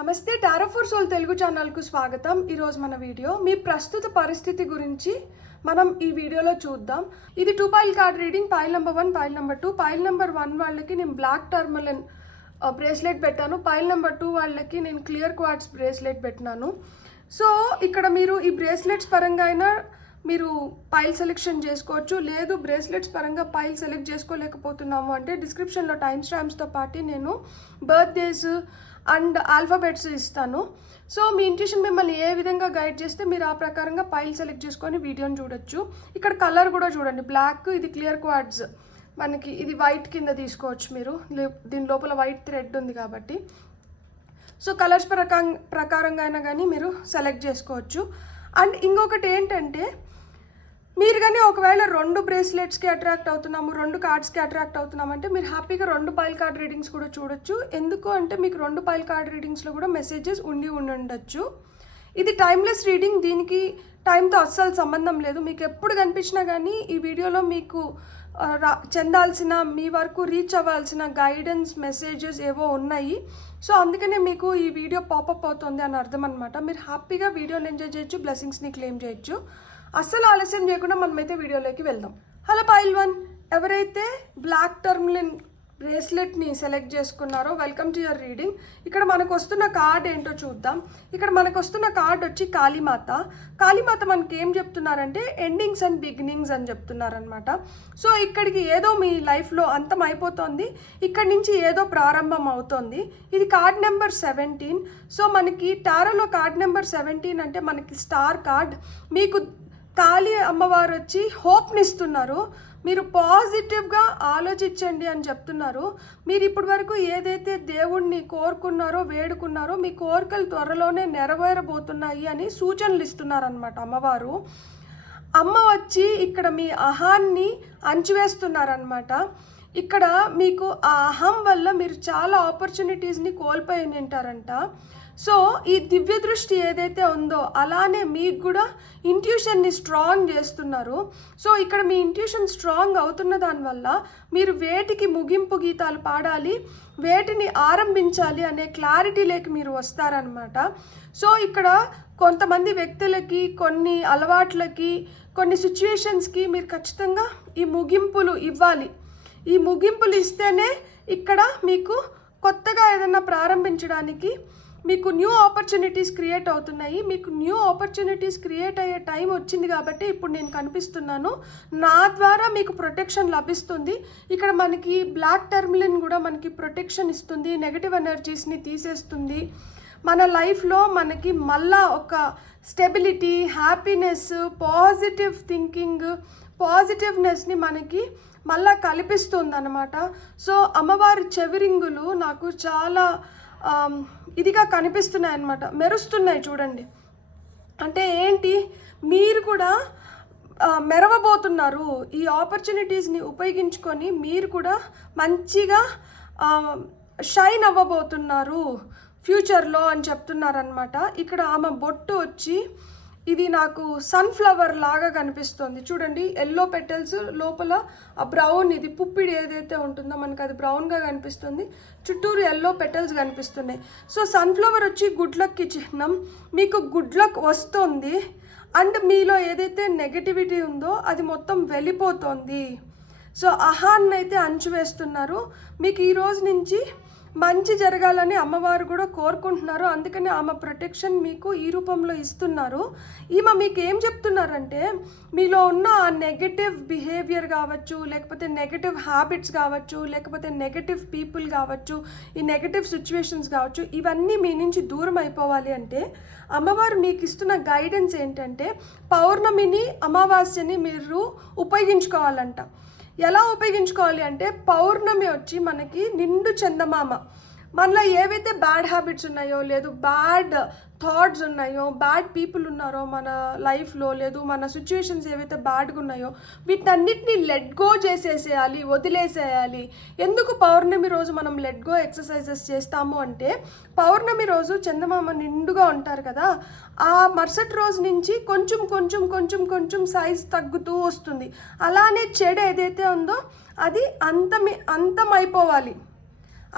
నమస్తే tarot for soul Telugu ఛానల్కు స్వాగతం. ఈరోజు మన వీడియో మీ ప్రస్తుత పరిస్థితి గురించి మనం ఈ వీడియోలో చూద్దాం. ఇది 2 pile card reading. Pile number 1, pile number 2. Pile number 1 వాళ్ళకి నేను బ్లాక్ టర్మలిన్ బ్రేస్లెట్ పెట్టాను. పైల్ నెంబర్ 2 వాళ్ళకి నేను క్లియర్ క్వార్ట్స్ బ్రేస్లెట్ పెట్టినాను. సో ఇక్కడ మీరు ఈ బ్రేస్లెట్స్ పరంగా అయినా మీరు పైల్ సెలెక్షన్ చేసుకోవచ్చు. లేదు బ్రేస్లెట్స్ పరంగా పైల్ సెలెక్ట్ చేసుకోలేకపోతున్నాము అంటే డిస్క్రిప్షన్లో టైం స్టాంప్స్తో పాటు నేను బర్త్డేస్ అండ్ ఆల్ఫాబెట్స్ ఇస్తాను. సో మీ ఇంట్యూషన్ మిమ్మల్ని ఏ విధంగా గైడ్ చేస్తే మీరు ఆ ప్రకారంగా పైల్ సెలెక్ట్ చేసుకొని వీడియోని చూడొచ్చు. ఇక్కడ కలర్ కూడా చూడండి, బ్లాక్. ఇది క్లియర్ క్వార్ట్స్, మనకి ఇది వైట్ కింద తీసుకోవచ్చు మీరు. దీని లోపల వైట్ థ్రెడ్ ఉంది కాబట్టి. సో కలర్స్ ప్రకారంగా అయినా కానీ మీరు సెలెక్ట్ చేసుకోవచ్చు. అండ్ ఇంకొకటి ఏంటంటే, మీరు కానీ ఒకవేళ 2 బ్రేస్లెట్స్కి అట్రాక్ట్ అవుతున్నాము, 2 కార్డ్స్కి అట్రాక్ట్ అవుతున్నామంటే మీరు హ్యాపీగా 2 పైల్ కార్డ్ రీడింగ్స్ కూడా చూడొచ్చు. ఎందుకు అంటే మీకు 2 పైల్ కార్డ్ రీడింగ్స్లో కూడా మెసేజెస్ ఉండొచ్చు. ఇది టైమ్లెస్ రీడింగ్, దీనికి టైంతో అస్సలు సంబంధం లేదు. మీకు ఎప్పుడు కనిపించినా కానీ ఈ వీడియోలో మీకు చెందాల్సిన, మీ వరకు రీచ్ అవ్వాల్సిన గైడెన్స్ మెసేజెస్ ఏవో ఉన్నాయి. సో అందుకనే మీకు ఈ వీడియో పాపప్ అవుతుంది అని అర్థం అనమాట. మీరు హ్యాపీగా వీడియోని ఎంజాయ్ చేయొచ్చు, బ్లెస్సింగ్స్ని క్లెయిమ్ చేయొచ్చు. అస్సలు ఆలస్యం చేయకుండా మనమైతే వీడియోలోకి వెళ్దాం. హలో పైల్ 1, ఎవరైతే బ్లాక్ టర్మలిన్ బ్రేస్లెట్ని సెలెక్ట్ చేసుకున్నారో వెల్కమ్ టు యువర్ రీడింగ్. ఇక్కడ మనకు వస్తున్న కార్డ్ ఏంటో చూద్దాం. ఇక్కడ మనకు వస్తున్న కార్డ్ వచ్చి కాళీమాత. కాళీమాత మనకి ఏం చెప్తున్నారంటే ఎండింగ్స్ అండ్ బిగినింగ్స్ అని చెప్తున్నారనమాట. సో ఇక్కడికి ఏదో మీ లైఫ్లో అంతం అయిపోతుంది, ఇక్కడి నుంచి ఏదో ప్రారంభం అవుతుంది. ఇది కార్డ్ నెంబర్ 17. సో మనకి టారోలో కార్డ్ నెంబర్ 17 అంటే మనకి స్టార్ కార్డ్. మీకు కాళీ అమ్మవారు వచ్చి హోప్ని ఇస్తున్నారు. మీరు పాజిటివ్గా ఆలోచించండి అని చెప్తున్నారు. మీరు ఇప్పటి వరకు ఏదైతే దేవుణ్ణి కోరుకున్నారో, వేడుకున్నారో, మీ కోరికలు త్వరలోనే నెరవేరబోతున్నాయి అని సూచనలు ఇస్తున్నారనమాట అమ్మవారు. అమ్మ వచ్చి ఇక్కడ మీ అహాన్ని అణచివేస్తున్నారనమాట. ఇక్కడ మీకు ఆ అహం వల్ల మీరు చాలా ఆపర్చునిటీస్ని కోల్పోయి ఉంటారంట. సో ఈ దివ్య దృష్టి ఏదైతే ఉందో అలానే మీకు కూడా ఇంట్యూషన్ని స్ట్రాంగ్ చేస్తున్నారు. సో ఇక్కడ మీ ఇంట్యూషన్ స్ట్రాంగ్ అవుతున్న దానివల్ల మీరు వేటికి ముగింపు గీతాలు పాడాలి, వేటిని ఆరంభించాలి అనే క్లారిటీలోకి మీరు వస్తారనమాట. సో ఇక్కడ కొంతమంది వ్యక్తులకి, కొన్ని అలవాట్లకి, కొన్ని సిచ్యువేషన్స్కి మీరు ఖచ్చితంగా ఈ ముగింపులు ఇవ్వాలి. ఈ ముగింపులు ఇస్తేనే ఇక్కడ మీకు కొత్తగా ఏదైనా ప్రారంభించడానికి మీకు న్యూ ఆపర్చునిటీస్ క్రియేట్ అవుతున్నాయి. మీకు న్యూ ఆపర్చునిటీస్ క్రియేట్ అయ్యే టైం వచ్చింది కాబట్టి ఇప్పుడు నేను కనిపిస్తున్నాను. నా ద్వారా మీకు ప్రొటెక్షన్ లభిస్తుంది. ఇక్కడ మనకి బ్లాక్ టర్మలిన్ కూడా మనకి ప్రొటెక్షన్ ఇస్తుంది, నెగటివ్ ఎనర్జీస్ని తీసేస్తుంది. మన లైఫ్లో మనకి మళ్ళా ఒక స్టెబిలిటీ, హ్యాపీనెస్, పాజిటివ్ థింకింగ్, పాజిటివ్నెస్ని మనకి మళ్ళా కల్పిస్తుంది అన్నమాట. సో అమ్మవారి చెవిరింగులు నాకు చాలా ఇదిగా కనిపిస్తున్నాయి అన్నమాట, మెరుస్తున్నాయి చూడండి. అంటే ఏంటి, మీరు కూడా మెరవబోతున్నారు. ఈ ఆపర్చునిటీస్ని ఉపయోగించుకొని మీరు కూడా మంచిగా షైన్ అవ్వబోతున్నారు ఫ్యూచర్లో అని చెప్తున్నారనమాట. ఇక్కడ ఆమె బొట్టు వచ్చి ఇది నాకు సన్ఫ్లవర్ లాగా కనిపిస్తుంది చూడండి. ఎల్లో పెటల్స్, లోపల ఆ బ్రౌన్, ఇది పుప్పిడి ఏదైతే ఉంటుందో మనకు అది బ్రౌన్గా కనిపిస్తుంది, చుట్టూరు ఎల్లో పెటల్స్ కనిపిస్తున్నాయి. సో సన్ఫ్లవర్ వచ్చి గుడ్ లక్కి చిహ్నం. మీకు గుడ్ లక్ వస్తుంది అండ్ మీలో ఏదైతే నెగటివిటీ ఉందో అది మొత్తం వెళ్ళిపోతుంది. సో అహాన్ని అయితే అణచివేస్తున్నారు. మీకు ఈ రోజు నుంచి మంచి జరగాలని అమ్మవారు కూడా కోరుకుంటున్నారు. అందుకని ఆమె ప్రొటెక్షన్ మీకు ఈ రూపంలో ఇస్తున్నారు. ఈమె మీకు ఏం చెప్తున్నారంటే, మీలో ఉన్న ఆ నెగటివ్ బిహేవియర్ కావచ్చు, లేకపోతే నెగటివ్ హ్యాబిట్స్ కావచ్చు, లేకపోతే నెగటివ్ పీపుల్ కావచ్చు, ఈ నెగటివ్ సిచ్యువేషన్స్ కావచ్చు, ఇవన్నీ మీ నుంచి దూరం అయిపోవాలి అంటే అమ్మవారు మీకు ఇస్తున్న గైడెన్స్ ఏంటంటే, పౌర్ణమిని, అమావాస్యని మీరు ఉపయోగించుకోవాలంట. ఎలా ఉపయోగించుకోవాలి అంటే, పౌర్ణమి వచ్చి మనకి నిండు చందమామ. మనలో ఏవైతే బ్యాడ్ హ్యాబిట్స్ ఉన్నాయో, లేదు బ్యాడ్ థాట్స్ ఉన్నాయో, బ్యాడ్ పీపుల్ ఉన్నారో మన లైఫ్లో, లేదు మన సిచ్యువేషన్స్ ఏవైతే బ్యాడ్గా ఉన్నాయో వీటన్నిటిని లెట్ గో చేసేసేయాలి, వదిలేసేయాలి. ఎందుకు పౌర్ణమి రోజు మనం లెట్ గో ఎక్సర్సైజెస్ చేస్తాము అంటే, పౌర్ణమి రోజు చందమామ నిండుగా ఉంటారు కదా, ఆ మరుసటి రోజు నుంచి కొంచెం కొంచెం కొంచెం కొంచెం సైజ్ తగ్గుతూ వస్తుంది. అలానే చెడు ఏదైతే ఉందో అది అంతమైపోవాలి,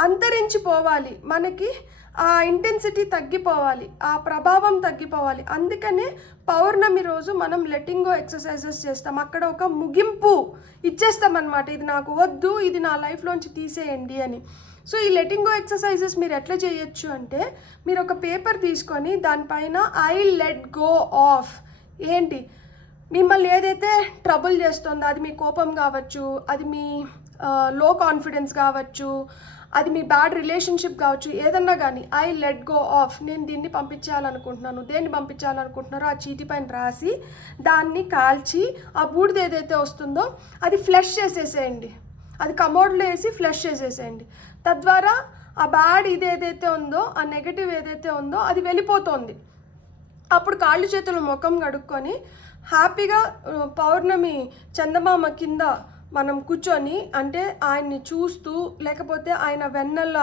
అంతరించిపోవాలి. మనకి ఆ ఇంటెన్సిటీ తగ్గిపోవాలి, ఆ ప్రభావం తగ్గిపోవాలి. అందుకనే పౌర్ణమి రోజు మనం లెట్టింగ్ గో ఎక్సర్సైజెస్ చేస్తాం. అక్కడ ఒక ముగింపు ఇచ్చేస్తాం అనమాట, ఇది నాకు వద్దు, ఇది నా లైఫ్లోంచి తీసేయండి అని. సో ఈ లెట్టింగ్ గో ఎక్సర్సైజెస్ మీరు ఎట్లా చేయొచ్చు అంటే, మీరు ఒక పేపర్ తీసుకొని దానిపైన ఐ లెట్ గో ఆఫ్, ఏంటి మిమ్మల్ని ఏదైతే ట్రబుల్ చేస్తుందో, అది మీ కోపం కావచ్చు, అది మీ లో కాన్ఫిడెన్స్ కావచ్చు, అది మీ బ్యాడ్ రిలేషన్షిప్ కావచ్చు, ఏదన్నా కానీ ఐ లెట్ గో ఆఫ్, నేను దీన్ని పంపించాలనుకుంటున్నాను, దేన్ని పంపించాలనుకుంటున్నారో ఆ చీటి పైన రాసి దాన్ని కాల్చి ఆ బూడిద ఏదైతే వస్తుందో అది ఫ్లష్ చేసేసేయండి, అది కమోడ్లో వేసి ఫ్లష్ చేసేసేయండి. తద్వారా ఆ బ్యాడ్ ఇది ఏదైతే ఉందో, ఆ నెగటివ్ ఏదైతే ఉందో అది వెళ్ళిపోతుంది. అప్పుడు కాళ్ళు చేతులు ముఖం కడుక్కొని హ్యాపీగా పౌర్ణమి చందమామ కింద మనం కూర్చొని, అంటే ఆయన్ని చూస్తూ, లేకపోతే ఆయన వెన్నెల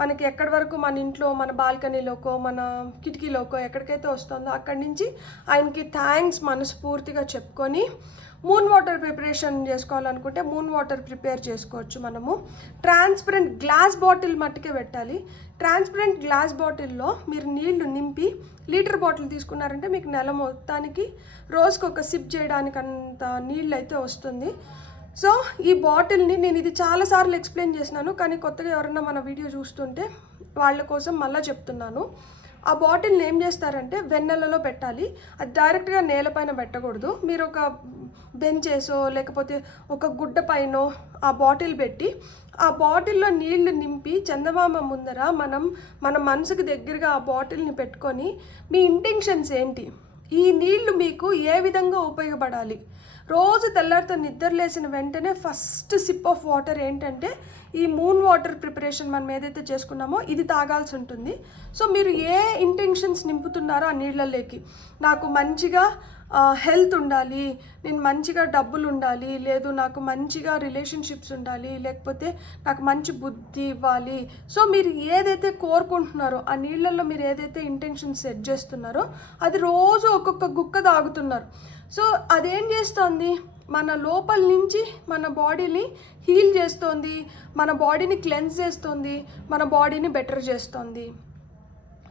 మనకి ఎక్కడి వరకు మన ఇంట్లో, మన బాల్కనీలోకో, మన కిటికీలోకో ఎక్కడికైతే వస్తుందో అక్కడి నుంచి ఆయనకి థ్యాంక్స్ మనస్ఫూర్తిగా చెప్పుకొని, మూన్ వాటర్ ప్రిపరేషన్ చేసుకోవాలనుకుంటే మూన్ వాటర్ ప్రిపేర్ చేసుకోవచ్చు. మనము ట్రాన్స్పరెంట్ గ్లాస్ బాటిల్ మట్టుకే పెట్టాలి. ట్రాన్స్పరెంట్ గ్లాస్ బాటిల్లో మీరు నీళ్లు నింపి, లీటర్ బాటిల్ తీసుకున్నారంటే మీకు నెల మొత్తానికి రోజుకి ఒక సిప్ చేయడానికి అంత నీళ్ళు అయితే వస్తుంది. సో ఈ బాటిల్ని నేను ఇది చాలాసార్లు ఎక్స్ప్లెయిన్ చేసినాను, కానీ కొత్తగా ఎవరన్నా మన వీడియో చూస్తుంటే వాళ్ళ కోసం మళ్ళీ చెప్తున్నాను. ఆ బాటిల్ని ఏం చేస్తారంటే వెన్నెలలో పెట్టాలి, అది డైరెక్ట్గా నేలపైన పెట్టకూడదు. మీరు ఒక బెంచేసో లేకపోతే ఒక గుడ్డ పైన ఆ బాటిల్ పెట్టి, ఆ బాటిల్లో నీళ్లు నింపి చందమామ ముందర మన మనసుకు దగ్గరగా ఆ బాటిల్ని పెట్టుకొని, మీ ఇంటెన్షన్స్ ఏంటి, ఈ నీళ్లు మీకు ఏ విధంగా ఉపయోగపడాలి, రోజు తెల్లారితో నిద్రలేసిన వెంటనే ఫస్ట్ సిప్ ఆఫ్ వాటర్ ఏంటంటే ఈ మూన్ వాటర్ ప్రిపరేషన్ మనం ఏదైతే చేసుకున్నామో ఇది తాగాల్సి ఉంటుంది. సో మీరు ఏ ఇంటెన్షన్స్ నింపుతున్నారో ఆ నీళ్ళలోకి, నాకు మంచిగా హెల్త్ ఉండాలి, నేను మంచిగా డబ్బులు ఉండాలి, లేదు నాకు మంచిగా రిలేషన్షిప్స్ ఉండాలి, లేకపోతే నాకు మంచి బుద్ధి ఇవ్వాలి. సో మీరు ఏదైతే కోరుకుంటున్నారో ఆ నీళ్ళల్లో మీరు ఏదైతే ఇంటెన్షన్ సెట్ చేస్తున్నారో అది రోజు ఒక్కొక్క గుక్క తాగుతున్నారు. సో అదేం చేస్తుంది, మన లోపల నుంచి మన బాడీని హీల్ చేస్తుంది, మన బాడీని క్లెన్స్ చేస్తుంది, మన బాడీని బెటర్ చేస్తుంది.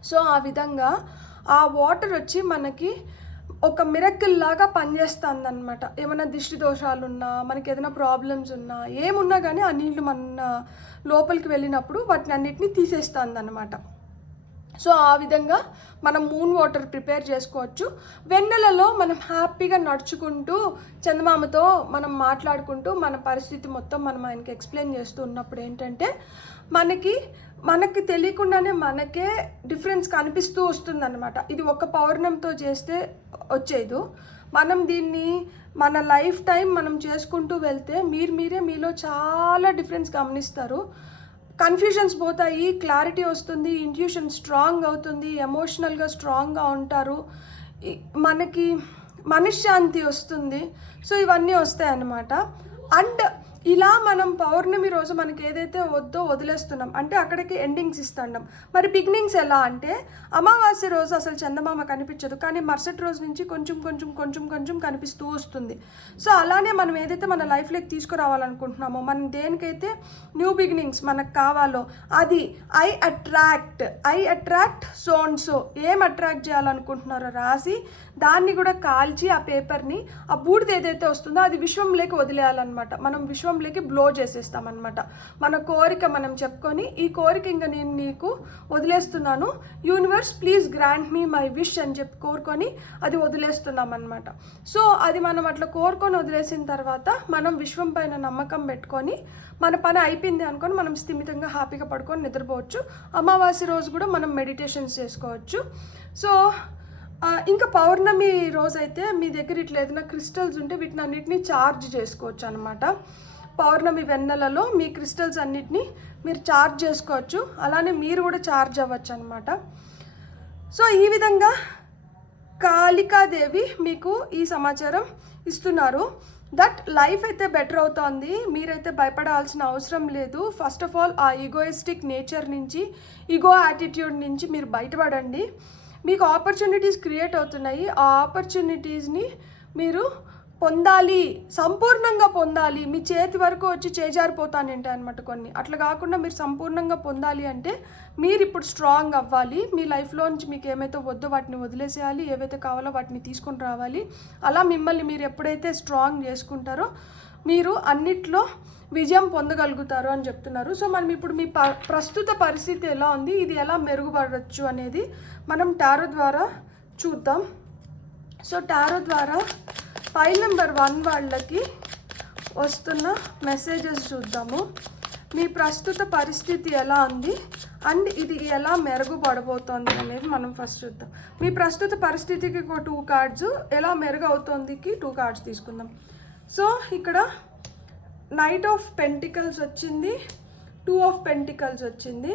సో ఆ విధంగా ఆ వాటర్ వచ్చి మనకి ఒక మిరకిల్ లాగా పనిచేస్తుంది అనమాట. ఏమైనా దిష్టి దోషాలు ఉన్నా, మనకి ఏదైనా ప్రాబ్లమ్స్ ఉన్నా, ఏమున్నా కానీ ఆ నీళ్లు మన లోపలికి వెళ్ళినప్పుడు వాటిని అన్నిటినీ తీసేస్తుంది అనమాట. సో ఆ విధంగా మనం మూన్ వాటర్ ప్రిపేర్ చేసుకోవచ్చు. వెన్నెలలో మనం హ్యాపీగా నడుచుకుంటూ చందమామతో మనం మాట్లాడుకుంటూ మన పరిస్థితి మొత్తం మనం ఆయనకి ఎక్స్ప్లెయిన్ చేస్తూ ఉన్నప్పుడు ఏంటంటే మనకి తెలియకుండానే మనకే డిఫరెన్స్ కనిపిస్తూ వస్తుందన్నమాట. ఇది ఒక పౌర్ణమితో చేస్తే వచ్చేది. మనం దీన్ని మన లైఫ్ టైం మనం చేసుకుంటూ వెళ్తే మీరే మీలో చాలా డిఫరెన్స్ గమనిస్తారు. కన్ఫ్యూజన్స్ పోతాయి, క్లారిటీ వస్తుంది, ఇంట్యూషన్ స్ట్రాంగ్ అవుతుంది, ఎమోషనల్గా స్ట్రాంగ్గా ఉంటారు, మనకి మనశ్శాంతి వస్తుంది. సో ఇవన్నీ వస్తాయి అన్నమాట. అండ్ ఇలా మనం పౌర్ణమి రోజు మనకి ఏదైతే వద్దో వదిలేస్తున్నాం అంటే అక్కడికి ఎండింగ్స్ ఇస్తున్నాం. మరి బిగినింగ్స్ ఎలా అంటే, అమావాస్య రోజు అసలు చందమామ కనిపించదు, కానీ మరుసటి రోజు నుంచి కొంచెం కొంచెం కొంచెం కొంచెం కనిపిస్తూ వస్తుంది. సో అలానే మనం ఏదైతే మన లైఫ్లోకి తీసుకురావాలనుకుంటున్నామో, మనం దేనికైతే న్యూ బిగినింగ్స్ మనకు కావాలో అది I attract so and so, ఏం అట్రాక్ట్ చేయాలనుకుంటున్నారో రాసి దాన్ని కూడా కాల్చి ఆ పేపర్ని, ఆ బూడిద ఏదైతే వస్తుందో అది విశ్వంలోకి వదిలేయాలన్నమాట. మనం విశ్వంలోకి బ్లో చేసేస్తామన్నమాట. మన కోరిక మనం చెప్పుకొని, ఈ కోరిక ఇంకా నేను నీకు వదిలేస్తున్నాను, universe please grant me my wish అని చెప్పి కోరుకొని అది వదిలేస్తున్నాం అన్నమాట. సో అది మనం అట్లా కోరుకొని వదిలేసిన తర్వాత మనం విశ్వం పైన నమ్మకం పెట్టుకొని మన పని అయిపోయింది అనుకొని మనం స్థిమితంగా హ్యాపీగా పడుకొని నిద్రపోవచ్చు. అమావాస్య రోజు కూడా మనం మెడిటేషన్స్ చేసుకోవచ్చు. సో ఇంకా పౌర్ణమి రోజైతే మీ దగ్గర ఇట్లా ఏదైనా క్రిస్టల్స్ ఉంటే వీటిని అన్నిటినీ ఛార్జ్ చేసుకోవచ్చు అనమాట. పౌర్ణమి వెన్నెలలో మీ క్రిస్టల్స్ అన్నిటినీ మీరు ఛార్జ్ చేసుకోవచ్చు, అలానే మీరు కూడా ఛార్జ్ అవ్వచ్చు అనమాట. సో ఈ విధంగా కాళికాదేవి మీకు ఈ సమాచారం ఇస్తున్నారు. దట్ లైఫ్ అయితే బెటర్ అవుతుంది, మీరైతే భయపడాల్సిన అవసరం లేదు. ఫస్ట్ ఆఫ్ ఆల్ ఆ ఈగోయిస్టిక్ నేచర్ నుంచి, ఈగో యాటిట్యూడ్ నుంచి మీరు బయటపడండి. మీకు ఆపర్చునిటీస్ క్రియేట్ అవుతున్నాయి, ఆ ఆపర్చునిటీస్ని మీరు పొందాలి, సంపూర్ణంగా పొందాలి, మీ చేతి వరకు వచ్చి చేజారిపోతానంటే అనమాట కొన్ని. అట్లా కాకుండా మీరు సంపూర్ణంగా పొందాలి అంటే మీరు ఇప్పుడు స్ట్రాంగ్ అవ్వాలి. మీ లైఫ్లోంచి మీకు ఏమైతే వద్దో వాటిని వదిలేసేయాలి, ఏవైతే కావాలో వాటిని తీసుకొని రావాలి. అలా మిమ్మల్ని మీరు ఎప్పుడైతే స్ట్రాంగ్ చేసుకుంటారో మీరు అన్నిట్లో విజయం పొందగలుగుతారు అని చెప్తున్నారు. సో మనం ఇప్పుడు మీ ప్రస్తుత పరిస్థితి ఎలా ఉంది, ఇది ఎలా మెరుగుపడవచ్చు అనేది మనం టారో ద్వారా చూద్దాం. సో టారో ద్వారా ఫైల్ నెంబర్ 1 వాళ్ళకి వస్తున్న మెసేజెస్ చూద్దాము. మీ ప్రస్తుత పరిస్థితి ఎలా ఉంది అండ్ ఇది ఎలా మెరుగుపడబోతోంది అనేది మనం ఫస్ట్ చూద్దాం. మీ ప్రస్తుత పరిస్థితికి 2 కార్డ్స్, ఎలా మెరుగవుతోందికి 2 కార్డ్స్ తీసుకుందాం. సో ఇక్కడ నైట్ ఆఫ్ పెంటికల్స్ వచ్చింది, 2 ఆఫ్ పెంటికల్స్ వచ్చింది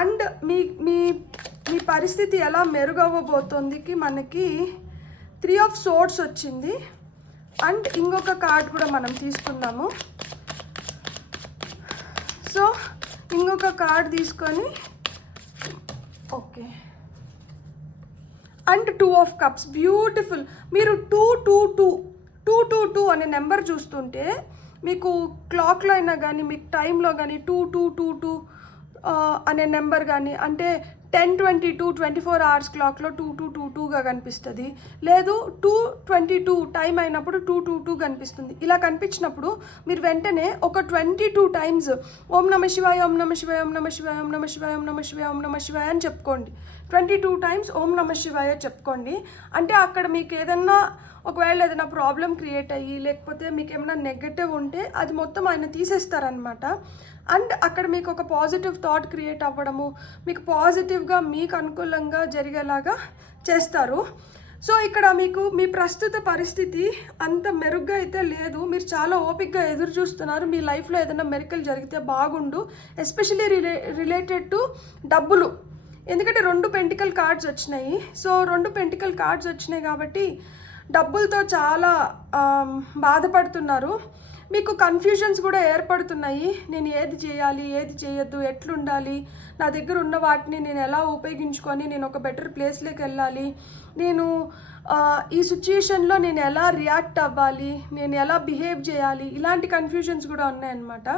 అండ్ మీ మీ మీ పరిస్థితి ఎలా మెరుగవ్వబోతోందికి మనకి 3 ఆఫ్ సోర్డ్స్ వచ్చింది అండ్ ఇంకొక కార్డ్ కూడా మనం తీసుకుందాము. సో ఇంకొక కార్డ్ తీసుకొని okay and 2 of cups. Beautiful. మీరు 222 అనే నెంబర్ చూస్తుంటే మీకు క్లాక్లో అయినా కానీ మీకు టైంలో కానీ 2222 అనే నెంబర్ కానీ అంటే 10:22 24 అవర్స్ క్లాక్లో 2222గా కనిపిస్తుంది. లేదు 2:22 టైం అయినప్పుడు 222 కనిపిస్తుంది. ఇలా కనిపించినప్పుడు మీరు వెంటనే ఒక 22 టైమ్స్ ఓం నమ శివాయ, ఓం నమ శివాయ, ఓం నమ శివాయ, ఓం నమ శివాయ, ఓం నమ శివాయ, ఓం నమ శివాయ అని చెప్పుకోండి. 22 టైమ్స్ ఓం నమ శివాయ చెప్పుకోండి. అంటే అక్కడ మీకు ఏదన్నా ఒకవేళ ఏదైనా ప్రాబ్లం క్రియేట్ అయ్యి లేకపోతే మీకు ఏమైనా నెగటివ్ ఉంటే అది మొత్తం ఆయన తీసేస్తారనమాట. అండ్ అక్కడ మీకు ఒక పాజిటివ్ థాట్ క్రియేట్ అవ్వడము, మీకు పాజిటివ్గా మీకు అనుకూలంగా జరిగేలాగా చేస్తారు. సో ఇక్కడ మీకు మీ ప్రస్తుత పరిస్థితి అంత మెరుగ్గా అయితే లేదు. మీరు చాలా ఓపికగా ఎదురు చూస్తున్నారు మీ లైఫ్లో ఏదైనా మెరికల్ జరిగితే బాగుండు, ఎస్పెషలీ రిలేటెడ్ టు డబ్బులు. ఎందుకంటే 2 పెంటికల్ కార్డ్స్ వచ్చినాయి. సో 2 పెంటికల్ కార్డ్స్ వచ్చినాయి కాబట్టి డబ్బులతో చాలా బాధపడుతున్నారు. మీకు కన్ఫ్యూజన్స్ కూడా ఏర్పడుతున్నాయి. నేను ఏది చేయాలి, ఏది చేయొద్దు, ఎట్లుండాలి, నా దగ్గర ఉన్న వాటిని నేను ఎలా ఉపయోగించుకొని నేను ఒక బెటర్ ప్లేస్లోకి వెళ్ళాలి, నేను ఈ సిచ్యుయేషన్లో నేను ఎలా రియాక్ట్ అవ్వాలి, నేను ఎలా బిహేవ్ చేయాలి, ఇలాంటి కన్ఫ్యూజన్స్ కూడా ఉన్నాయన్నమాట.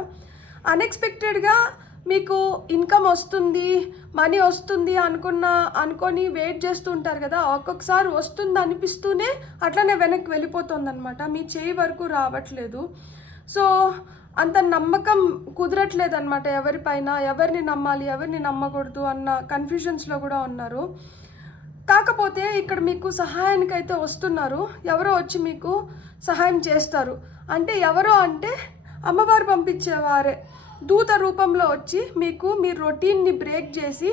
అన్ఎక్స్పెక్టెడ్గా మీకు ఇన్కమ్ వస్తుంది, మనీ వస్తుంది అనుకొని వెయిట్ చేస్తూ ఉంటారు కదా, ఒక్కొక్కసారి వస్తుంది అనిపిస్తూనే అట్లనే వెనక్కి వెళ్ళిపోతుంది అనమాట. మీ చేయి వరకు రావట్లేదు. సో అంత నమ్మకం కుదరట్లేదు అనమాట ఎవరిపైన, ఎవరిని నమ్మాలి, ఎవరిని నమ్మకూడదు అన్న కన్ఫ్యూజన్స్లో కూడా ఉన్నారు. కాకపోతే ఇక్కడ మీకు సహాయానికైతే వస్తున్నారు. ఎవరో వచ్చి మీకు సహాయం చేస్తారు. అంటే ఎవరో అంటే అమ్మవారు పంపించేవారే దూత రూపంలో వచ్చి మీకు మీ రొటీన్ని బ్రేక్ చేసి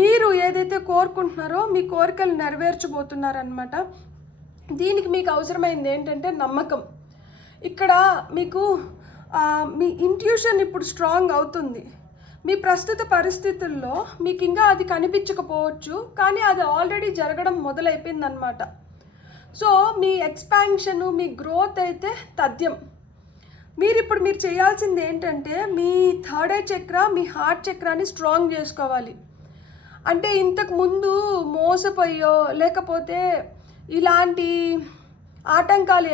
మీరు ఏదైతే కోరుకుంటున్నారో మీ కోరికలు నెరవేర్చబోతున్నారనమాట. దీనికి మీకు అవసరమైంది ఏంటంటే నమ్మకం. ఇక్కడ మీకు మీ ఇంట్యూషన్ ఇప్పుడు స్ట్రాంగ్ అవుతుంది. మీ ప్రస్తుత పరిస్థితుల్లో మీకు ఇంకా అది కనిపించకపోవచ్చు, కానీ అది ఆల్రెడీ జరగడం మొదలైపోయిందనమాట. సో మీ ఎక్స్పాన్షను, మీ గ్రోత్ అయితే తథ్యం. మీరు చేయాల్సింది ఏంటంటే మీ థర్డ్ ఐ చక్ర, మీ హార్ట్ చక్రాన్ని స్ట్రాంగ్ చేసుకోవాలి. అంటే ఇంతకు ముందు మోసపోయో లేకపోతే ఇలాంటి ఆటంకాలు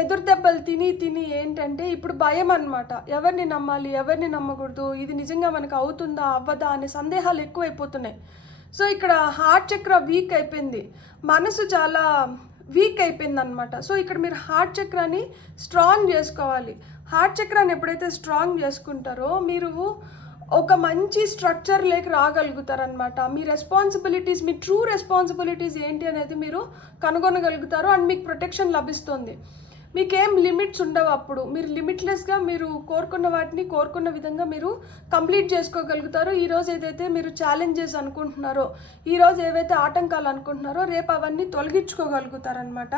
ఎదురు దెబ్బలు తిని ఏంటంటే ఇప్పుడు భయం అనమాట. ఎవరిని నమ్మాలి, ఎవరిని నమ్మకూడదు, ఇది నిజంగా మనకు అవుతుందా అవ్వదా అనే సందేహాలు ఎక్కువైపోతున్నాయి. సో ఇక్కడ హార్ట్ చక్ర వీక్ అయిపోయింది, మనసు చాలా వీక్ అయిపోయింది అనమాట. సో ఇక్కడ మీరు హార్ట్ చక్రాన్ని స్ట్రాంగ్ చేసుకోవాలి. హార్ట్ చక్రాన్ని ఎప్పుడైతే స్ట్రాంగ్ చేసుకుంటారో మీరు ఒక మంచి స్ట్రక్చర్లోకి రాగలుగుతారనమాట. మీ రెస్పాన్సిబిలిటీస్, మీ ట్రూ రెస్పాన్సిబిలిటీస్ ఏంటి అనేది మీరు కనుగొనగలుగుతారు అండ్ మీకు ప్రొటెక్షన్ లభిస్తుంది. మీకేం లిమిట్స్ ఉండవు. అప్పుడు మీరు లిమిట్లెస్గా మీరు కోరుకున్న వాటిని కోరుకున్న విధంగా మీరు కంప్లీట్ చేసుకోగలుగుతారు. ఈరోజు ఏదైతే మీరు ఛాలెంజెస్ అనుకుంటున్నారో, ఈరోజు ఏవైతే ఆటంకాలు అనుకుంటున్నారో రేపు అవన్నీ తొలగించుకోగలుగుతారనమాట.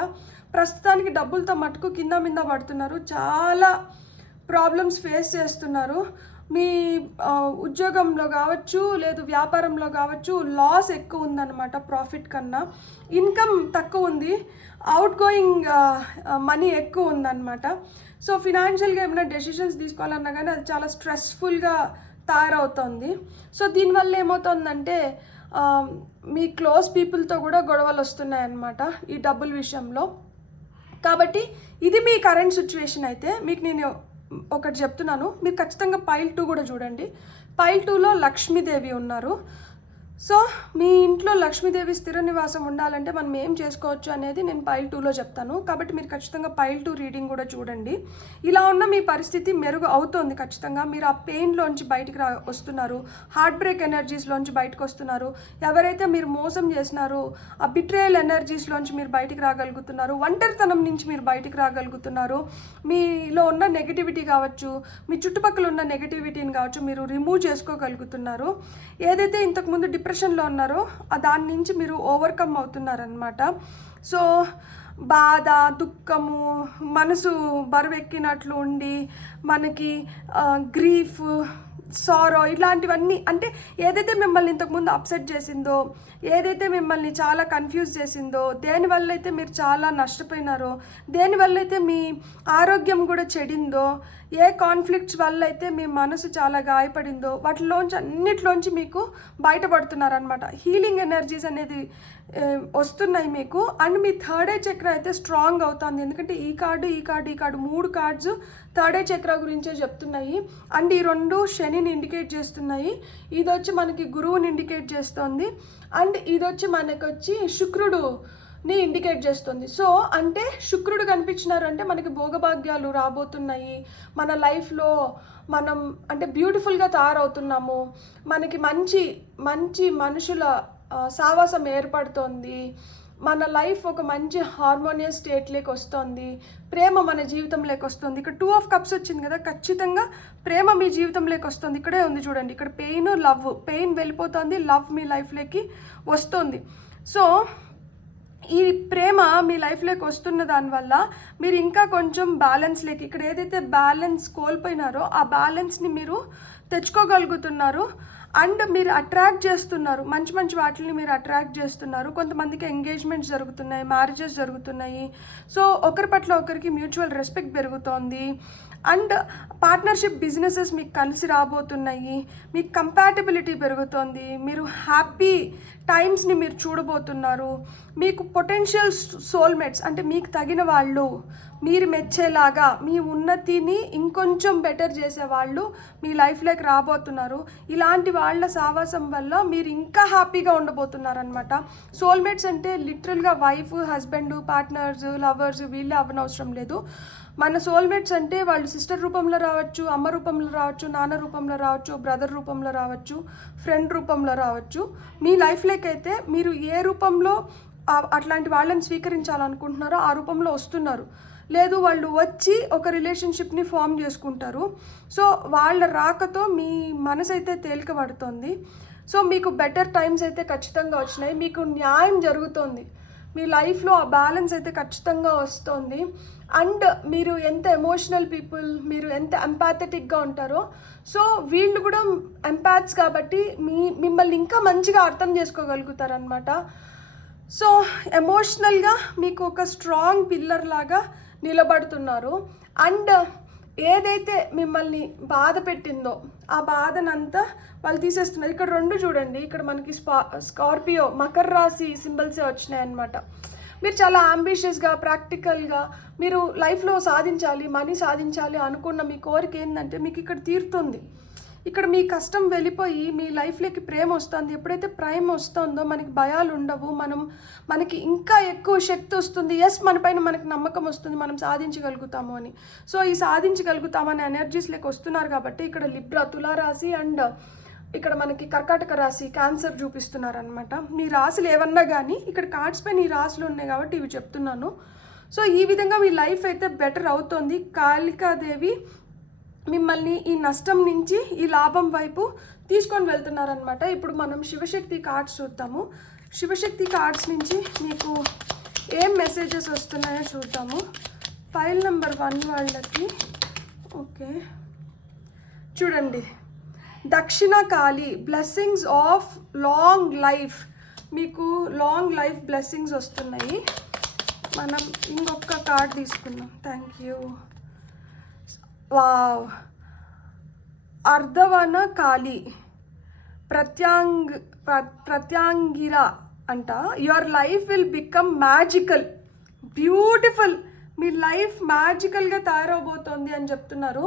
ప్రస్తుతానికి డబ్బులతో మటుకు కింద మీద పడుతున్నారు, చాలా ప్రాబ్లమ్స్ ఫేస్ చేస్తున్నారు. మీ ఉద్యోగంలో కావచ్చు లేదు వ్యాపారంలో కావచ్చు లాస్ ఎక్కువ ఉందన్నమాట. ప్రాఫిట్ కన్నా ఇన్కమ్ తక్కువ ఉంది, అవుట్ గోయింగ్ మనీ ఎక్కువ ఉందన్నమాట. సో ఫినాన్షియల్గా ఏమైనా డెసిషన్స్ తీసుకోవాలన్నా కానీ అది చాలా స్ట్రెస్ఫుల్గా తయారవుతుంది. సో దీనివల్ల ఏమవుతుందంటే మీ క్లోజ్ పీపుల్తో కూడా గొడవలు వస్తున్నాయన్నమాట ఈ డబ్బుల విషయంలో. కాబట్టి ఇది మీ కరెంట్ సిచ్యువేషన్ అయితే మీకు నేను ఒకటి చెప్తున్నాను, మీరు ఖచ్చితంగా పైల్ 2 కూడా చూడండి. పైల్ 2లో లక్ష్మీదేవి ఉన్నారు. సో మీ ఇంట్లో లక్ష్మీదేవి స్థిర నివాసం ఉండాలంటే మనం ఏం చేసుకోవచ్చు అనేది నేను పైల్ 2లో చెప్తాను. కాబట్టి మీరు ఖచ్చితంగా పైల్ 2 రీడింగ్ కూడా చూడండి. ఇలా ఉన్న మీ పరిస్థితి మెరుగు అవుతోంది ఖచ్చితంగా. మీరు ఆ పెయిన్లోంచి బయటికి వస్తున్నారు, హార్ట్ బ్రేక్ ఎనర్జీస్లోంచి బయటకు వస్తున్నారు. ఎవరైతే మీరు మోసం చేసినారో ఆ బిట్రేయల్ ఎనర్జీస్లోంచి మీరు బయటికి రాగలుగుతున్నారు. ఒంటరితనం నుంచి మీరు బయటికి రాగలుగుతున్నారు. మీలో ఉన్న నెగిటివిటీ కావచ్చు, మీ చుట్టుపక్కల ఉన్న నెగిటివిటీని కావచ్చు మీరు రిమూవ్ చేసుకోగలుగుతున్నారు. ఏదైతే ఇంతకుముందు డిప్రెషన్లో ఉన్నారో దాని నుంచి మీరు ఓవర్కమ్ అవుతున్నారనమాట. సో బాధ, దుఃఖము, మనసు బరువెక్కినట్లు ఉండి మనకి గ్రీఫ్, సారో ఇలాంటివన్నీ, అంటే ఏదైతే మిమ్మల్ని ఇంతకుముందు అప్సెట్ చేసిందో, ఏదైతే మిమ్మల్ని చాలా కన్ఫ్యూజ్ చేసిందో, దేనివల్ల అయితే మీరు చాలా నష్టపోయినారో, దేనివల్ల అయితే మీ ఆరోగ్యం కూడా చెడిందో, ఏ కాన్ఫ్లిక్ట్స్ వల్ల అయితే మీ మనసు చాలా గాయపడిందో వాటిలోంచి అన్నిట్లోంచి మీకు బయటపడుతున్నారనమాట. హీలింగ్ ఎనర్జీస్ అనేది వస్తున్నాయి మీకు. అండ్ మీ థర్డ్ ఐ చక్ర అయితే స్ట్రాంగ్ అవుతుంది. ఎందుకంటే ఈ కార్డు 3 కార్డ్స్ థర్డ్ ఐ చక్ర గురించే చెప్తున్నాయి. అండ్ ఈ 2 శనిని ఇండికేట్ చేస్తున్నాయి. ఇది వచ్చి మనకి గురువుని ఇండికేట్ చేస్తుంది. అండ్ ఇది వచ్చి మనకొచ్చి శుక్రుడుని ఇండికేట్ చేస్తుంది. సో అంటే శుక్రుడు కనిపించినారు అంటే మనకి భోగభాగ్యాలు రాబోతున్నాయి. మన లైఫ్లో మనం అంటే బ్యూటిఫుల్గా తయారవుతున్నాము. మనకి మంచి మంచి మనుషుల సావాసం ఏర్పడుతోంది. మన లైఫ్ ఒక మంచి హార్మోనియస్ స్టేట్లోకి వస్తుంది. ప్రేమ మన జీవితంలోకి వస్తుంది. ఇక్కడ 2 ఆఫ్ కప్స్ వచ్చింది కదా, ఖచ్చితంగా ప్రేమ మీ జీవితంలోకి వస్తుంది. ఇక్కడే ఉంది చూడండి, ఇక్కడ పెయిన్ వెళ్ళిపోతుంది, లవ్ మీ లైఫ్లోకి వస్తుంది. సో ఈ ప్రేమ మీ లైఫ్లోకి వస్తున్న దానివల్ల మీరు ఇంకా కొంచెం బ్యాలెన్స్లోకి, ఇక్కడ ఏదైతే బ్యాలెన్స్ కోల్పోయినారో ఆ బ్యాలెన్స్ని మీరు తెచ్చుకోగలుగుతున్నారు. అండ్ మీరు అట్రాక్ట్ చేస్తున్నారు, మంచి మంచి వాటిని మీరు అట్రాక్ట్ చేస్తున్నారు. కొంతమందికి ఎంగేజ్మెంట్స్ జరుగుతున్నాయి, మ్యారేజెస్ జరుగుతున్నాయి. సో ఒకరి పట్ల ఒకరికి మ్యూచువల్ రెస్పెక్ట్ పెరుగుతోంది. అండ్ పార్ట్నర్షిప్ బిజినెసెస్ మీకు కలిసి రాబోతున్నాయి. మీకు కంపాటబిలిటీ పెరుగుతోంది. మీరు హ్యాపీ టైమ్స్ని మీరు చూడబోతున్నారు. మీకు పొటెన్షియల్ సోల్మేట్స్ అంటే మీకు తగిన వాళ్ళు, మీరు మెచ్చేలాగా మీ ఉన్నతిని ఇంకొంచెం బెటర్ చేసేవాళ్ళు మీ లైఫ్లోకి రాబోతున్నారు. ఇలాంటి వాళ్ళ సావాసం వల్ల మీరు ఇంకా హ్యాపీగా ఉండబోతున్నారనమాట. సోల్మేట్స్ అంటే లిటరల్గా వైఫ్, హస్బెండ్, పార్ట్నర్స్, లవర్స్ వీళ్ళే అవ్వనవసరం లేదు. మన సోల్మేట్స్ అంటే వాళ్ళు సిస్టర్ రూపంలో రావచ్చు, అమ్మ రూపంలో రావచ్చు, నాన్న రూపంలో రావచ్చు, బ్రదర్ రూపంలో రావచ్చు, ఫ్రెండ్ రూపంలో రావచ్చు. మీ లైఫ్లోకి అయితే మీరు ఏ రూపంలో అట్లాంటి వాళ్ళని స్వీకరించాలనుకుంటున్నారో ఆ రూపంలో వస్తున్నారు. లేదు వాళ్ళు వచ్చి ఒక రిలేషన్షిప్ని ఫామ్ చేసుకుంటారు. సో వాళ్ళ రాకతో మీ మనసు అయితే తేలిక పడుతుంది. సో మీకు బెటర్ టైమ్స్ అయితే ఖచ్చితంగా వచ్చినాయి. మీకు న్యాయం జరుగుతుంది. మీ లైఫ్లో ఆ బ్యాలెన్స్ అయితే ఖచ్చితంగా వస్తుంది. అండ్ మీరు ఎంత ఎమోషనల్ పీపుల్, మీరు ఎంత ఎంపాథెటిక్గా ఉంటారో, సో వీళ్ళు కూడా ఎంపాథ్స్ కాబట్టి మిమ్మల్ని ఇంకా మంచిగా అర్థం చేసుకోగలుగుతారనమాట. సో ఎమోషనల్గా మీకు ఒక స్ట్రాంగ్ పిల్లర్ లాగా నిలబడుతున్నారు. అండ్ ఏదైతే మిమ్మల్ని బాధ పెట్టిందో ఆ బాధనంతా వాళ్ళు తీసేస్తున్నారు. ఇక్కడ 2 చూడండి, ఇక్కడ మనకి స్కార్పియో, మకర రాశి సింబల్సే వచ్చినాయి అన్నమాట. మీరు చాలా అంబిషియస్గా, ప్రాక్టికల్గా మీరు లైఫ్లో సాధించాలి, మనీ సాధించాలి అనుకున్న మీ కోరిక ఏంటంటే మీకు ఇక్కడ తీరుతుంది. ఇక్కడ మీ కష్టం వెళ్ళిపోయి మీ లైఫ్లోకి ప్రేమ వస్తుంది. ఎప్పుడైతే ప్రేమ వస్తుందో మనకి భయాలు ఉండవు, మనకి ఇంకా ఎక్కువ శక్తి వస్తుంది. ఎస్, మన పైన మనకి నమ్మకం వస్తుంది, మనం సాధించగలుగుతాము అని. సో ఈ సాధించగలుగుతామనే ఎనర్జీస్లోకి వస్తున్నారు కాబట్టి ఇక్కడ లిబ్రా, తులారాశి అండ్ ఇక్కడ మనకి కర్కాటక రాశి, క్యాన్సర్ చూపిస్తున్నారనమాట. మీ రాశులు ఏమన్నా కానీ ఇక్కడ కార్డ్స్ పైన ఈ రాశులు ఉన్నాయి కాబట్టి ఇవి చెప్తున్నాను. సో ఈ విధంగా మీ లైఫ్ అయితే బెటర్ అవుతుంది. కాళికాదేవి మిమ్మల్ని ఈ నష్టం నుంచి ఈ లాభం వైపు తీసుకొని వెళ్తున్నారనమాట. ఇప్పుడు మనం శివశక్తి కార్డ్స్ చూద్దాము. శివశక్తి కార్డ్స్ నుంచి మీకు ఏం మెసేజెస్ వస్తున్నాయో చూద్దాము. ఫైల్ నెంబర్ 1 వాళ్ళకి ఓకే చూడండి, Dakshina Kali, blessings of long life, మీకు లాంగ్ లైఫ్ బ్లెస్సింగ్స్ వస్తున్నాయి. మనం ఇంకొక కార్డ్ తీసుకుందాం. Thank you. వావ్, అర్ధవన కాళి, ప్రత్యాంగిర అంట. Your life will become magical, beautiful. మీ లైఫ్ మ్యాజికల్గా తయారవబోతోంది అని చెప్తున్నారు.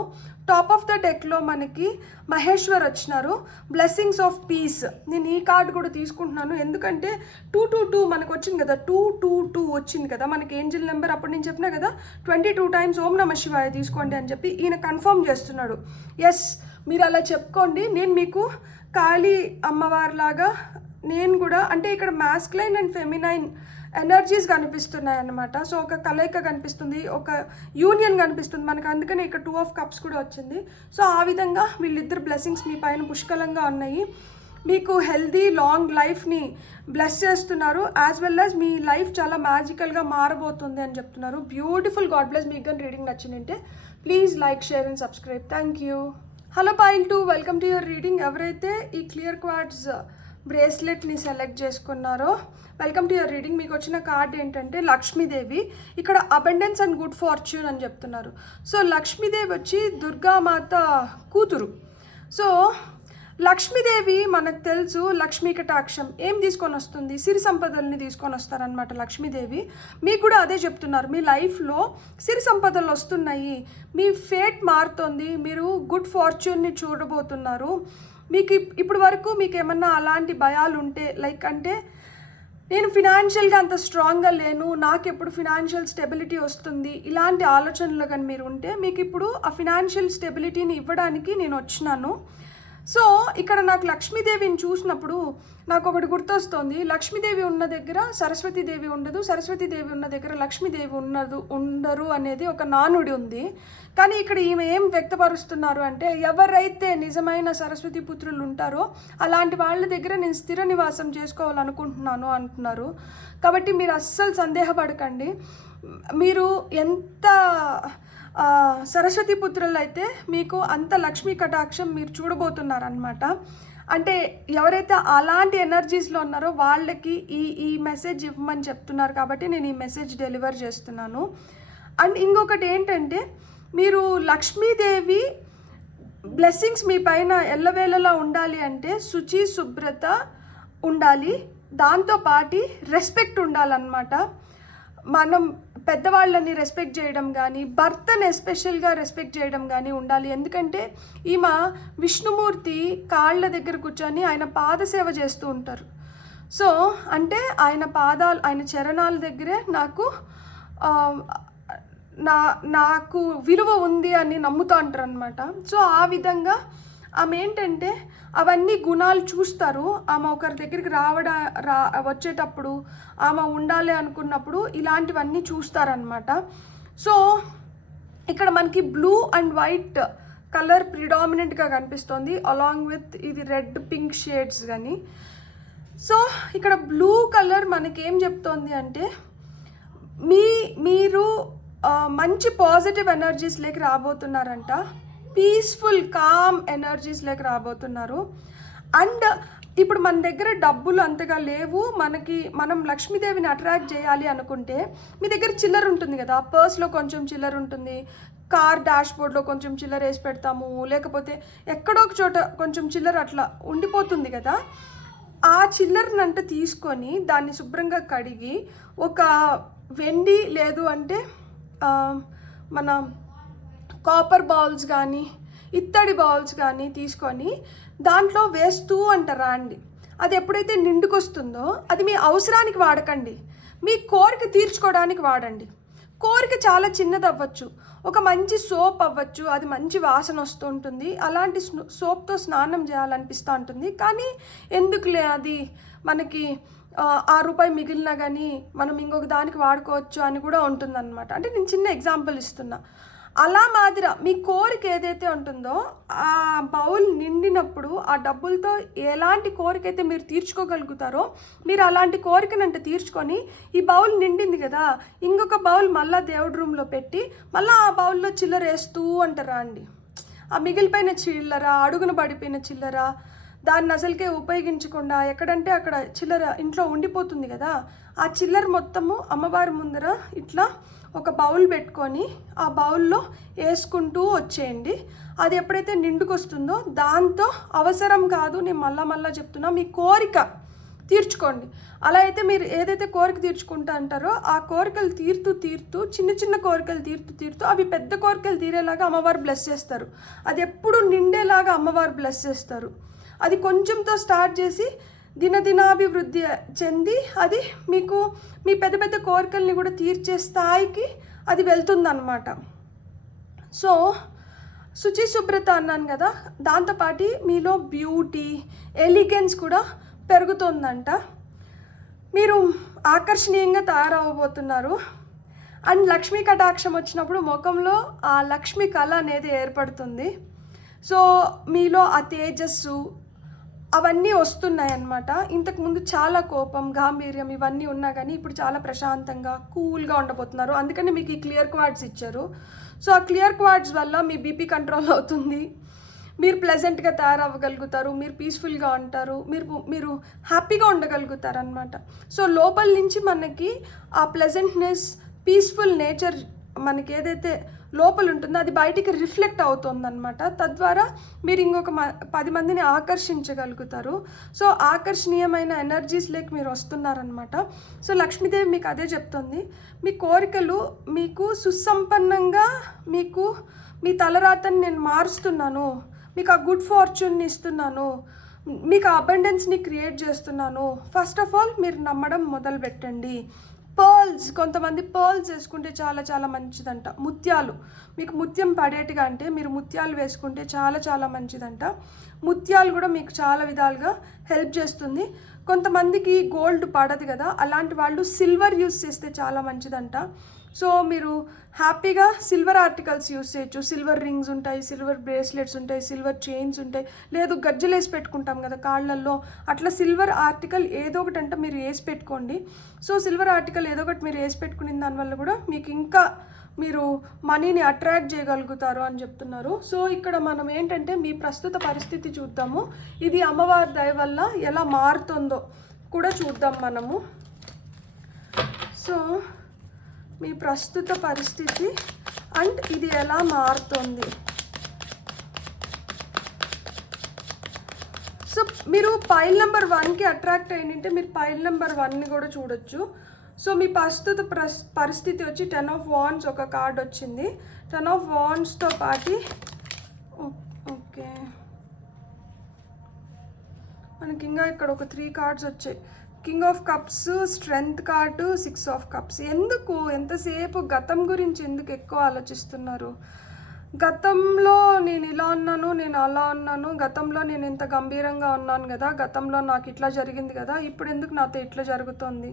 టాప్ ఆఫ్ ద డెక్లో మనకి మహేశ్వర్ వచ్చినారు, బ్లెస్సింగ్స్ ఆఫ్ పీస్. నేను ఈ కార్డు కూడా తీసుకుంటున్నాను ఎందుకంటే 222 మనకు వచ్చింది కదా, 222 వచ్చింది కదా మనకి ఏంజిల్ నెంబర్. అప్పుడు నేను చెప్పినా కదా 22 టైమ్స్ ఓం నమ శివాయ తీసుకోండి అని చెప్పి ఈయన కన్ఫర్మ్ చేస్తున్నాడు. ఎస్, మీరు అలా చెప్పుకోండి. నేను మీకు కాళీ అమ్మవారిలాగా నేను కూడా, అంటే ఇక్కడ మాస్కులైన్ అండ్ ఫెమినైన్ ఎనర్జీస్ కనిపిస్తున్నాయి అన్నమాట. సో ఒక కలయిక కనిపిస్తుంది, ఒక యూనియన్ కనిపిస్తుంది మనకు. అందుకని ఇక్కడ 2 ఆఫ్ కప్స్ కూడా వచ్చింది. సో ఆ విధంగా వీళ్ళిద్దరు బ్లెస్సింగ్స్ మీ పైన పుష్కలంగా ఉన్నాయి. మీకు హెల్దీ లాంగ్ లైఫ్ని బ్లెస్ చేస్తున్నారు. యాజ్ వెల్ యాజ్ మీ లైఫ్ చాలా మ్యాజికల్గా మారబోతుంది అని చెప్తున్నారు. బ్యూటిఫుల్. God bless. మీకు కానీ రీడింగ్ నచ్చిందంటే please like, share and subscribe. Thank you. Hello foil 2, welcome to your reading. ఎవరైతే ఈ క్లియర్ క్వార్ట్స్ బ్రేస్లెట్ని సెలెక్ట్ చేసుకున్నారో వెల్కమ్ టు యువర్ రీడింగ్. మీకు వచ్చిన కార్డ్ ఏంటంటే లక్ష్మీదేవి. ఇక్కడ అబండెన్స్ అండ్ గుడ్ ఫార్చ్యూన్ అని చెప్తున్నారు. సో లక్ష్మీదేవి వచ్చి దుర్గామాత కూతురు. సో లక్ష్మీదేవి మనకు తెలుసు, లక్ష్మీ కటాక్షం ఏం తీసుకొని వస్తుంది, సిరి సంపదల్ని తీసుకొని వస్తారనమాట లక్ష్మీదేవి. మీకు కూడా అదే చెప్తున్నారు, మీ లైఫ్లో సిరి సంపదలు వస్తున్నాయి, మీ ఫేట్ మారుతుంది, మీరు గుడ్ ఫార్చ్యూన్ని చూడబోతున్నారు. మీకు ఇప్పుడు వరకు మీకు ఏమన్నా అలాంటి భయాలు ఉంటే, లైక్ అంటే నేను ఫినాన్షియల్గా అంత స్ట్రాంగ్గా లేను, నాకు ఎప్పుడు ఫినాన్షియల్ స్టెబిలిటీ వస్తుంది, ఇలాంటి ఆలోచనలు కానీ మీరు ఉంటే మీకు ఇప్పుడు ఆ ఫినాన్షియల్ స్టెబిలిటీని ఇవ్వడానికి నేను వచ్చినాను. సో ఇక్కడ నాకు లక్ష్మీదేవిని చూసినప్పుడు నాకు ఒకటి గుర్తొస్తుంది. లక్ష్మీదేవి ఉన్న దగ్గర సరస్వతీదేవి ఉండదు, సరస్వతీదేవి ఉన్న దగ్గర లక్ష్మీదేవి ఉండరు అనేది ఒక నానుడి ఉంది. కానీ ఇక్కడ ఈమె ఏం వ్యక్తపరుస్తున్నారు అంటే, ఎవరైతే నిజమైన సరస్వతి పుత్రులు ఉంటారో అలాంటి వాళ్ళ దగ్గర నేను స్థిర నివాసం చేసుకోవాలనుకుంటున్నాను అంటున్నారు. కాబట్టి మీరు అస్సలు సందేహపడకండి. మీరు ఎంత సరస్వతి పుత్రులు అయితే మీకు అంత లక్ష్మీ కటాక్షం మీరు చూడబోతున్నారనమాట. అంటే ఎవరైతే అలాంటి ఎనర్జీస్లో ఉన్నారో వాళ్ళకి ఈ మెసేజ్ ఇవ్వమని చెప్తున్నారు. కాబట్టి నేను ఈ మెసేజ్ డెలివర్ చేస్తున్నాను. అండ్ ఇంకొకటి ఏంటంటే, మీరు లక్ష్మీదేవి బ్లెస్సింగ్స్ మీ పైన ఎల్లవేళలా ఉండాలి అంటే శుచి శుభ్రత ఉండాలి, దాంతోపాటి రెస్పెక్ట్ ఉండాలన్నమాట. మనం పెద్దవాళ్ళని రెస్పెక్ట్ చేయడం కానీ, భర్తని ఎస్పెషల్గా రెస్పెక్ట్ చేయడం కానీ ఉండాలి. ఎందుకంటే ఈమె విష్ణుమూర్తి కాళ్ళ దగ్గర కూర్చొని ఆయన పాదసేవ చేస్తూ ఉంటారు. సో అంటే ఆయన చరణాల దగ్గరే నాకు విలువ ఉంది అని నమ్ముతూ ఉంటారు అనమాట. సో ఆ విధంగా ఆమె ఏంటంటే అవన్నీ గుణాలు చూస్తారు. ఆమె ఒకరి దగ్గరికి వచ్చేటప్పుడు, ఆమె ఉండాలి అనుకున్నప్పుడు ఇలాంటివన్నీ చూస్తారనమాట. సో ఇక్కడ మనకి బ్లూ అండ్ వైట్ కలర్ ప్రిడామినెంట్గా కనిపిస్తుంది, అలాంగ్ విత్ ఇది రెడ్ పింక్ షేడ్స్ కానీ. సో ఇక్కడ బ్లూ కలర్ మనకేం చెప్తోంది అంటే, మీరు మంచి పాజిటివ్ ఎనర్జీస్లోకి రాబోతున్నారంట, పీస్ఫుల్ కామ్ ఎనర్జీస్లోకి రాబోతున్నారు. అండ్ ఇప్పుడు మన దగ్గర డబ్బులు అంతగా లేవు, మనం లక్ష్మీదేవిని అట్రాక్ట్ చేయాలి అనుకుంటే మీ దగ్గర చిల్లర ఉంటుంది కదా, పర్స్లో కొంచెం చిల్లర ఉంటుంది, కార్ డాష్ బోర్డ్లో కొంచెం చిల్లర వేసి పెడతాము, లేకపోతే ఎక్కడో ఒక చోట కొంచెం చిల్లర అట్లా ఉండిపోతుంది కదా. ఆ చిల్లరనంట తీసుకొని దాన్ని శుభ్రంగా కడిగి ఒక వెండి లేదు అంటే మన కాపర్ బౌల్స్ కానీ ఇత్తడి బౌల్స్ కానీ తీసుకొని దాంట్లో వేస్తూ అంటారా అండి. అది ఎప్పుడైతే నిండుకొస్తుందో అది మీ అవసరానికి వాడకండి, మీ కోరిక తీర్చుకోవడానికి వాడండి. కోరిక చాలా చిన్నది అవ్వచ్చు, ఒక మంచి సోప్ అవ్వచ్చు, అది మంచి వాసన వస్తూ ఉంటుంది, అలాంటి సోప్తో స్నానం చేయాలనిపిస్తూ ఉంటుంది. కానీ ఎందుకులే, అది మనకి ₹6 మిగిలినా కానీ మనం ఇంకొక దానికి వాడుకోవచ్చు అని కూడా ఉంటుందన్నమాట. అంటే నేను చిన్న ఎగ్జాంపుల్ ఇస్తున్నా. అలా మాదిర మీ కోరిక ఏదైతే ఉంటుందో ఆ బౌల్ నిండినప్పుడు ఆ డబ్బులతో ఎలాంటి కోరిక అయితే మీరు తీర్చుకోగలుగుతారో మీరు అలాంటి కోరికనంటే తీర్చుకొని, ఈ బౌల్ నిండింది కదా ఇంకొక బౌల్ మళ్ళీ దేవుడి రూమ్లో పెట్టి మళ్ళీ ఆ బౌల్లో చిల్లర వేస్తూ అంటారా అండి. ఆ మిగిలిపోయిన చిల్లర, అడుగున పడిపోయిన చిల్లర, దాన్ని అసలుకే ఉపయోగించకుండా ఎక్కడంటే అక్కడ చిల్లర ఇంట్లో ఉండిపోతుంది కదా, ఆ చిల్లర మొత్తము అమ్మవారి ముందర ఇట్లా ఒక బౌల్ పెట్టుకొని ఆ బౌల్లో వేసుకుంటూ వచ్చేయండి. అది ఎప్పుడైతే నిండుకొస్తుందో దాంతో అవసరం కాదు, నేను మళ్ళా చెప్తున్నా, మీ కోరిక తీర్చుకోండి. అలా అయితే మీరు ఏదైతే కోరిక తీర్చుకుంటా అంటారో ఆ కోరికలు తీరుతూ చిన్న కోరికలు తీరుతూ అవి పెద్ద కోరికలు తీరేలాగా అమ్మవారు బ్లెస్ చేస్తారు. అది ఎప్పుడు నిండేలాగా అమ్మవారు బ్లెస్ చేస్తారు. అది కొంచెంతో స్టార్ట్ చేసి దినాభివృద్ధి చెంది అది మీకు మీ పెద్ద కోరికల్ని కూడా తీర్చే స్థాయికి అది వెళ్తుందన్నమాట. సో శుభ్రత అన్నాను కదా, దాంతోపాటు మీలో బ్యూటీ, ఎలిగెన్స్ కూడా పెరుగుతుందంట. మీరు ఆకర్షణీయంగా తయారవబోతున్నారు. అండ్ లక్ష్మీ కటాక్షం వచ్చినప్పుడు ముఖంలో ఆ లక్ష్మీ కళ అనేది ఏర్పడుతుంది. సో మీలో ఆ తేజస్సు అవన్నీ వస్తున్నాయి అన్నమాట. ఇంతకుముందు చాలా కోపం, గాంభీర్యం ఇవన్నీ ఉన్నా కానీ ఇప్పుడు చాలా ప్రశాంతంగా కూల్గా ఉండబోతున్నారు. అందుకని మీకు ఈ క్లియర్ క్వార్ట్స్ ఇచ్చారు. సో ఆ క్లియర్ క్వార్ట్స్ వల్ల మీ బీపీ కంట్రోల్ అవుతుంది, మీరు ప్లెజెంట్గా తయారవ్వగలుగుతారు, మీరు పీస్ఫుల్గా ఉంటారు, మీరు హ్యాపీగా ఉండగలుగుతారు అనమాట. సో లోపల నుంచి మనకి ఆ ప్లెజెంట్నెస్, పీస్ఫుల్ నేచర్ మనకి ఏదైతే లోపల ఉంటుందో అది బయటికి రిఫ్లెక్ట్ అవుతుందన్నమాట. తద్వారా మీరు ఇంకొక 10 మందిని ఆకర్షించగలుగుతారు. సో ఆకర్షణీయమైన ఎనర్జీస్లోకి మీరు వస్తున్నారనమాట. సో లక్ష్మీదేవి మీకు అదే చెప్తుంది, మీ కోరికలు మీకు సుసంపన్నంగా, మీకు మీ తలరాతని నేను మారుస్తున్నాను, మీకు ఆ గుడ్ ఫార్చ్యూన్ని ఇస్తున్నాను, మీకు ఆ అబండెన్స్ని క్రియేట్ చేస్తున్నాను. ఫస్ట్ ఆఫ్ ఆల్ మీరు నమ్మడం మొదలు పెట్టండి. పర్ల్స్, కొంతమంది పర్ల్స్ వేసుకుంటే చాలా మంచిదంట. ముత్యాలు, మీకు ముత్యం పడేట్టుగా అంటే మీరు ముత్యాలు వేసుకుంటే చాలా మంచిదంట. ముత్యాలు కూడా మీకు చాలా విధాలుగా హెల్ప్ చేస్తుంది. కొంతమందికి గోల్డ్ పడదు కదా, అలాంటి వాళ్ళు సిల్వర్ యూస్ చేస్తే చాలా మంచిదంట. సో మీరు హ్యాపీగా సిల్వర్ ఆర్టికల్స్ యూస్ చేయొచ్చు. సిల్వర్ రింగ్స్ ఉంటాయి, సిల్వర్ బ్రేస్లెట్స్ ఉంటాయి, సిల్వర్ చైన్స్ ఉంటాయి, లేదు గజ్జలు వేసి పెట్టుకుంటాం కదా కాళ్ళల్లో, అట్లా సిల్వర్ ఆర్టికల్ ఏదో ఒకటి అంటే మీరు వేసి పెట్టుకోండి. సో సిల్వర్ ఆర్టికల్ ఏదో ఒకటి మీరు వేసి పెట్టుకునే దానివల్ల కూడా మీకు ఇంకా మీరు మనీని అట్రాక్ట్ చేయగలుగుతారు అని చెప్తున్నారు. సో ఇక్కడ మనం ఏంటంటే మీ ప్రస్తుత పరిస్థితి చూద్దాము, ఇది అమ్మవారి దయ వల్ల ఎలా మారుతుందో కూడా చూద్దాం మనము. సో మీ ప్రస్తుత పరిస్థితి అండ్ ఇది ఎలా మారుతుంది. సో మీరు పైల్ నెంబర్ 1కి అట్రాక్ట్ అయ్యింటే మీరు పైల్ నెంబర్ 1ని కూడా చూడొచ్చు. సో మీ ప్రస్తుత పరిస్థితి వచ్చి 10 ఆఫ్ వాండ్స్ ఒక కార్డ్ వచ్చింది. 10 ఆఫ్ వాండ్స్తో పాటు ఓకే మనకి ఇంకా ఇక్కడ ఒక 3 కార్డ్స్ వచ్చాయి. King of cups, strength card, 6 of cups. ఎందుకు ఎంతసేపు గతం గురించి ఎందుకు ఎక్కువ ఆలోచిస్తున్నారు? గతంలో నేను ఇలా ఉన్నాను, నేను అలా ఉన్నాను, గతంలో నేను ఇంత గంభీరంగా ఉన్నాను కదా, గతంలో నాకు ఇట్లా జరిగింది కదా, ఇప్పుడు ఎందుకు నాతో ఇట్లా జరుగుతుంది?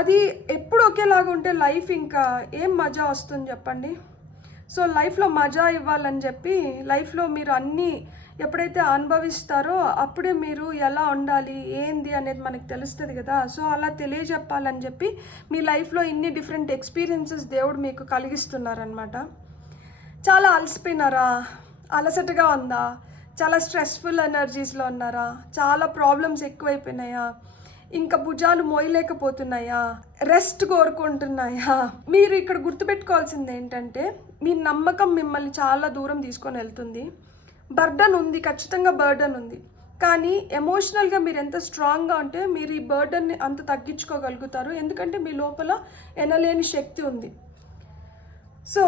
అది ఎప్పుడు ఒకేలాగా ఉంటే లైఫ్ ఇంకా ఏం మజా వస్తుంది చెప్పండి. సో లైఫ్లో మజా ఇవ్వాలని చెప్పి లైఫ్లో మీరు అన్నీ ఎప్పుడైతే అనుభవిస్తారో అప్పుడే మీరు ఎలా ఉండాలి ఏంది అనేది మనకు తెలుస్తుంది కదా. సో అలా తెలియజెప్పాలని చెప్పి మీ లైఫ్లో ఇన్ని డిఫరెంట్ ఎక్స్పీరియన్సెస్ దేవుడు మీకు కలిగిస్తున్నారనమాట. చాలా అలసిపోయినారా, అలసటగా ఉందా, చాలా స్ట్రెస్ఫుల్ ఎనర్జీస్లో ఉన్నారా, చాలా ప్రాబ్లమ్స్ ఎక్కువైపోయినాయా, ఇంకా భుజాలు మోయలేకపోతున్నాయా, రెస్ట్ కోరుకుంటున్నాయా? మీరు ఇక్కడ గుర్తుపెట్టుకోవాల్సింది ఏంటంటే మీ నమ్మకం మిమ్మల్ని చాలా దూరం తీసుకొని వెళ్తుంది. బర్డన్ ఉంది, ఖచ్చితంగా బర్డన్ ఉంది, కానీ ఎమోషనల్గా మీరు ఎంత స్ట్రాంగ్గా ఉంటే మీరు ఈ బర్డన్ని అంత తగ్గించుకోగలుగుతారు. ఎందుకంటే మీ లోపల ఎనలేని శక్తి ఉంది. సో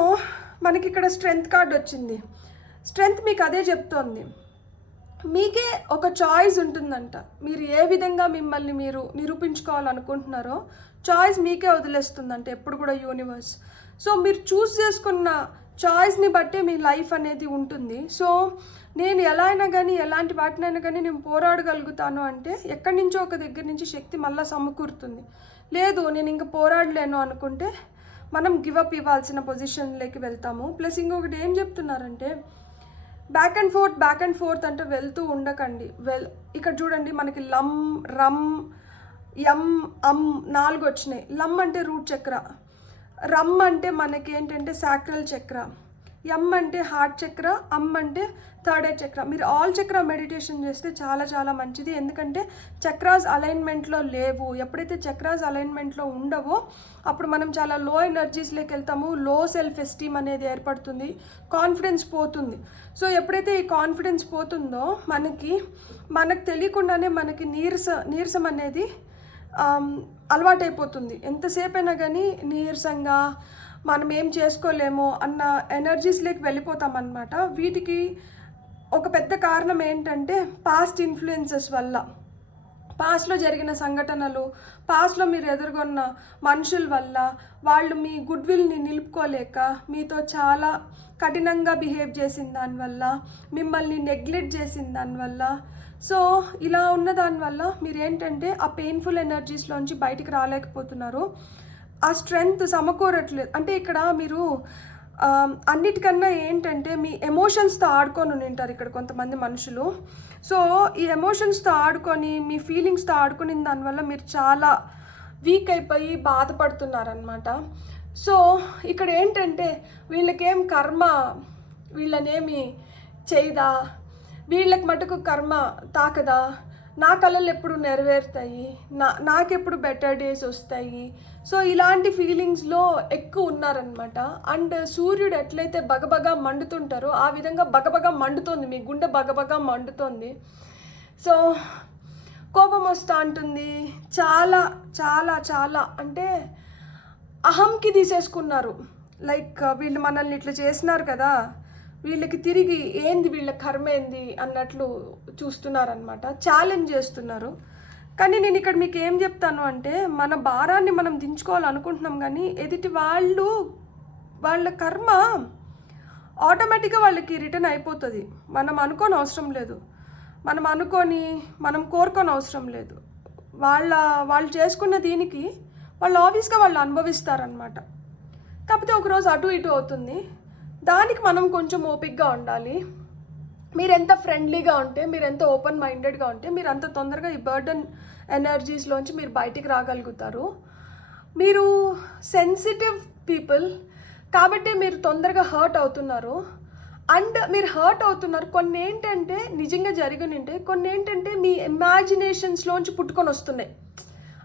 మనకి ఇక్కడ స్ట్రెంగ్త్ కార్డ్ వచ్చింది. స్ట్రెంగ్త్ మీకు అదే చెప్తోంది, మీకే ఒక చాయిస్ ఉంటుందంట. మీరు ఏ విధంగా మిమ్మల్ని మీరు నిరూపించుకోవాలనుకుంటున్నారో చాయిస్ మీకే వదిలేస్తుందంట ఎప్పుడు కూడా యూనివర్స్. సో మీరు చూస్ చేసుకున్న చాయిస్ని బట్టే మీ లైఫ్ అనేది ఉంటుంది. సో నేను ఎలా అయినా కానీ ఎలాంటి వాటినైనా కానీ నేను పోరాడగలుగుతాను అంటే ఎక్కడి నుంచో ఒక దగ్గర నుంచి శక్తి మళ్ళీ సమకూరుతుంది. లేదు నేను ఇంకా పోరాడలేను అనుకుంటే మనం గివప్ ఇవ్వాల్సిన పొజిషన్లోకి వెళ్తాము. ప్లస్ ఇంకొకటి ఏం చెప్తున్నారంటే బ్యాక్ అండ్ ఫోర్త్ అంటే వెళ్తూ ఉండకండి. ఇక్కడ చూడండి మనకి లమ్, రమ్, యమ్, అమ్ 4 వచ్చినాయి. లమ్ అంటే రూట్ చక్ర, రమ్ అంటే మనకి ఏంటంటే సాక్రల్ చక్ర, ఎం అంటే హార్ట్ చక్ర, అమ్ అంటే థర్డ్ ఐ చక్ర. మీరు ఆల్ చక్ర మెడిటేషన్ చేస్తే చాలా చాలా మంచిది. ఎందుకంటే చక్రాస్ అలైన్మెంట్లో లేవు. ఎప్పుడైతే చక్రాస్ అలైన్మెంట్లో ఉండవో అప్పుడు మనం చాలా లో ఎనర్జీస్లోకి వెళ్తాము. లో సెల్ఫ్ ఎస్టీమ్ అనేది ఏర్పడుతుంది, కాన్ఫిడెన్స్ పోతుంది. సో ఎప్పుడైతే ఈ కాన్ఫిడెన్స్ పోతుందో మనకు తెలియకుండానే మనకి నీరసం అనేది అలవాటైపోతుంది. ఎంతసేపు అయినా కానీ నీరసంగా మనం ఏం చేసుకోలేమో అన్న ఎనర్జీస్లోకి వెళ్ళిపోతామన్నమాట. వీటికి ఒక పెద్ద కారణం ఏంటంటే పాస్ట్ ఇన్ఫ్లుయెన్సెస్ వల్ల, పాస్ట్లో జరిగిన సంఘటనలు, పాస్ట్లో మీరు ఎదుర్కొన్న మనుషుల వల్ల, వాళ్ళు మీ గుడ్ విల్ని నిలుపుకోలేక మీతో చాలా కఠినంగా బిహేవ్ చేసిన దానివల్ల, మిమ్మల్ని నెగ్లెక్ట్ చేసిన దానివల్ల, సో ఇలా ఉన్న దానివల్ల మీరేంటంటే ఆ పెయిన్ఫుల్ ఎనర్జీస్లోంచి బయటికి రాలేకపోతున్నారు. ఆ స్ట్రెంగ్త్ సమకూరట్లేదు. అంటే ఇక్కడ మీరు అన్నిటికన్నా ఏంటంటే మీ ఎమోషన్స్తో ఆడుకొని ఉంటారు ఇక్కడ కొంతమంది మనుషులు. సో ఈ ఎమోషన్స్తో ఆడుకొని, మీ ఫీలింగ్స్తో ఆడుకుని దానివల్ల మీరు చాలా వీక్ అయిపోయి బాధపడుతున్నారనమాట. సో ఇక్కడ ఏంటంటే వీళ్ళకేం కర్మ వీళ్ళనేమి చేయదా, వీళ్ళకి మటుకు కర్మ తాకదా, నా కళలు ఎప్పుడు నెరవేరుతాయి, నాకెప్పుడు బెటర్ డేస్ వస్తాయి. సో ఇలాంటి ఫీలింగ్స్లో ఎక్కువ ఉన్నారనమాట. అండ్ సూర్యుడు ఎట్లయితే బగబగా మండుతుంటారో ఆ విధంగా బగబగా మండుతోంది, మీ గుండె బగబగా మండుతోంది. సో కోపం వస్తూ ఉంటుంది. చాలా చాలా చాలా అంటే అహంకి తీసేసుకున్నారు. లైక్ వీళ్ళు మనల్ని ఇట్లా చేసినారు కదా, వీళ్ళకి తిరిగి ఏంది వీళ్ళ కర్మ ఏంది అన్నట్లు చూస్తున్నారనమాట, ఛాలెంజ్ చేస్తున్నారు. కానీ నేను ఇక్కడ మీకు ఏం చెప్తాను అంటే, మన భారాన్ని మనం దించుకోవాలనుకుంటున్నాం కానీ ఎదుటి వాళ్ళ కర్మ ఆటోమేటిక్గా వాళ్ళకి రిటర్న్ అయిపోతుంది. మనం అనుకోని అవసరం లేదు, మనం కోరుకోని అవసరం లేదు. వాళ్ళు చేసుకున్న దీనికి వాళ్ళు ఆబ్వియస్గా వాళ్ళు అనుభవిస్తారనమాట. కాకపోతే ఒకరోజు అటు ఇటు అవుతుంది. దానికి మనం కొంచెం ఓపిక్గా ఉండాలి. మీరు ఎంత ఫ్రెండ్లీగా ఉంటే, మీరు ఎంత ఓపెన్ మైండెడ్గా ఉంటే మీరు అంత తొందరగా ఈ బర్డన్ ఎనర్జీస్లోంచి మీరు బయటికి రాగలుగుతారు. మీరు సెన్సిటివ్ పీపుల్ కాబట్టి మీరు తొందరగా హర్ట్ అవుతున్నారు. అండ్ మీరు హర్ట్ అవుతున్నారు కొన్ని ఏంటంటే నిజంగా జరిగినంటే, కొన్ని ఏంటంటే మీ ఇమాజినేషన్స్లోంచి పుట్టుకొని వస్తున్నాయి.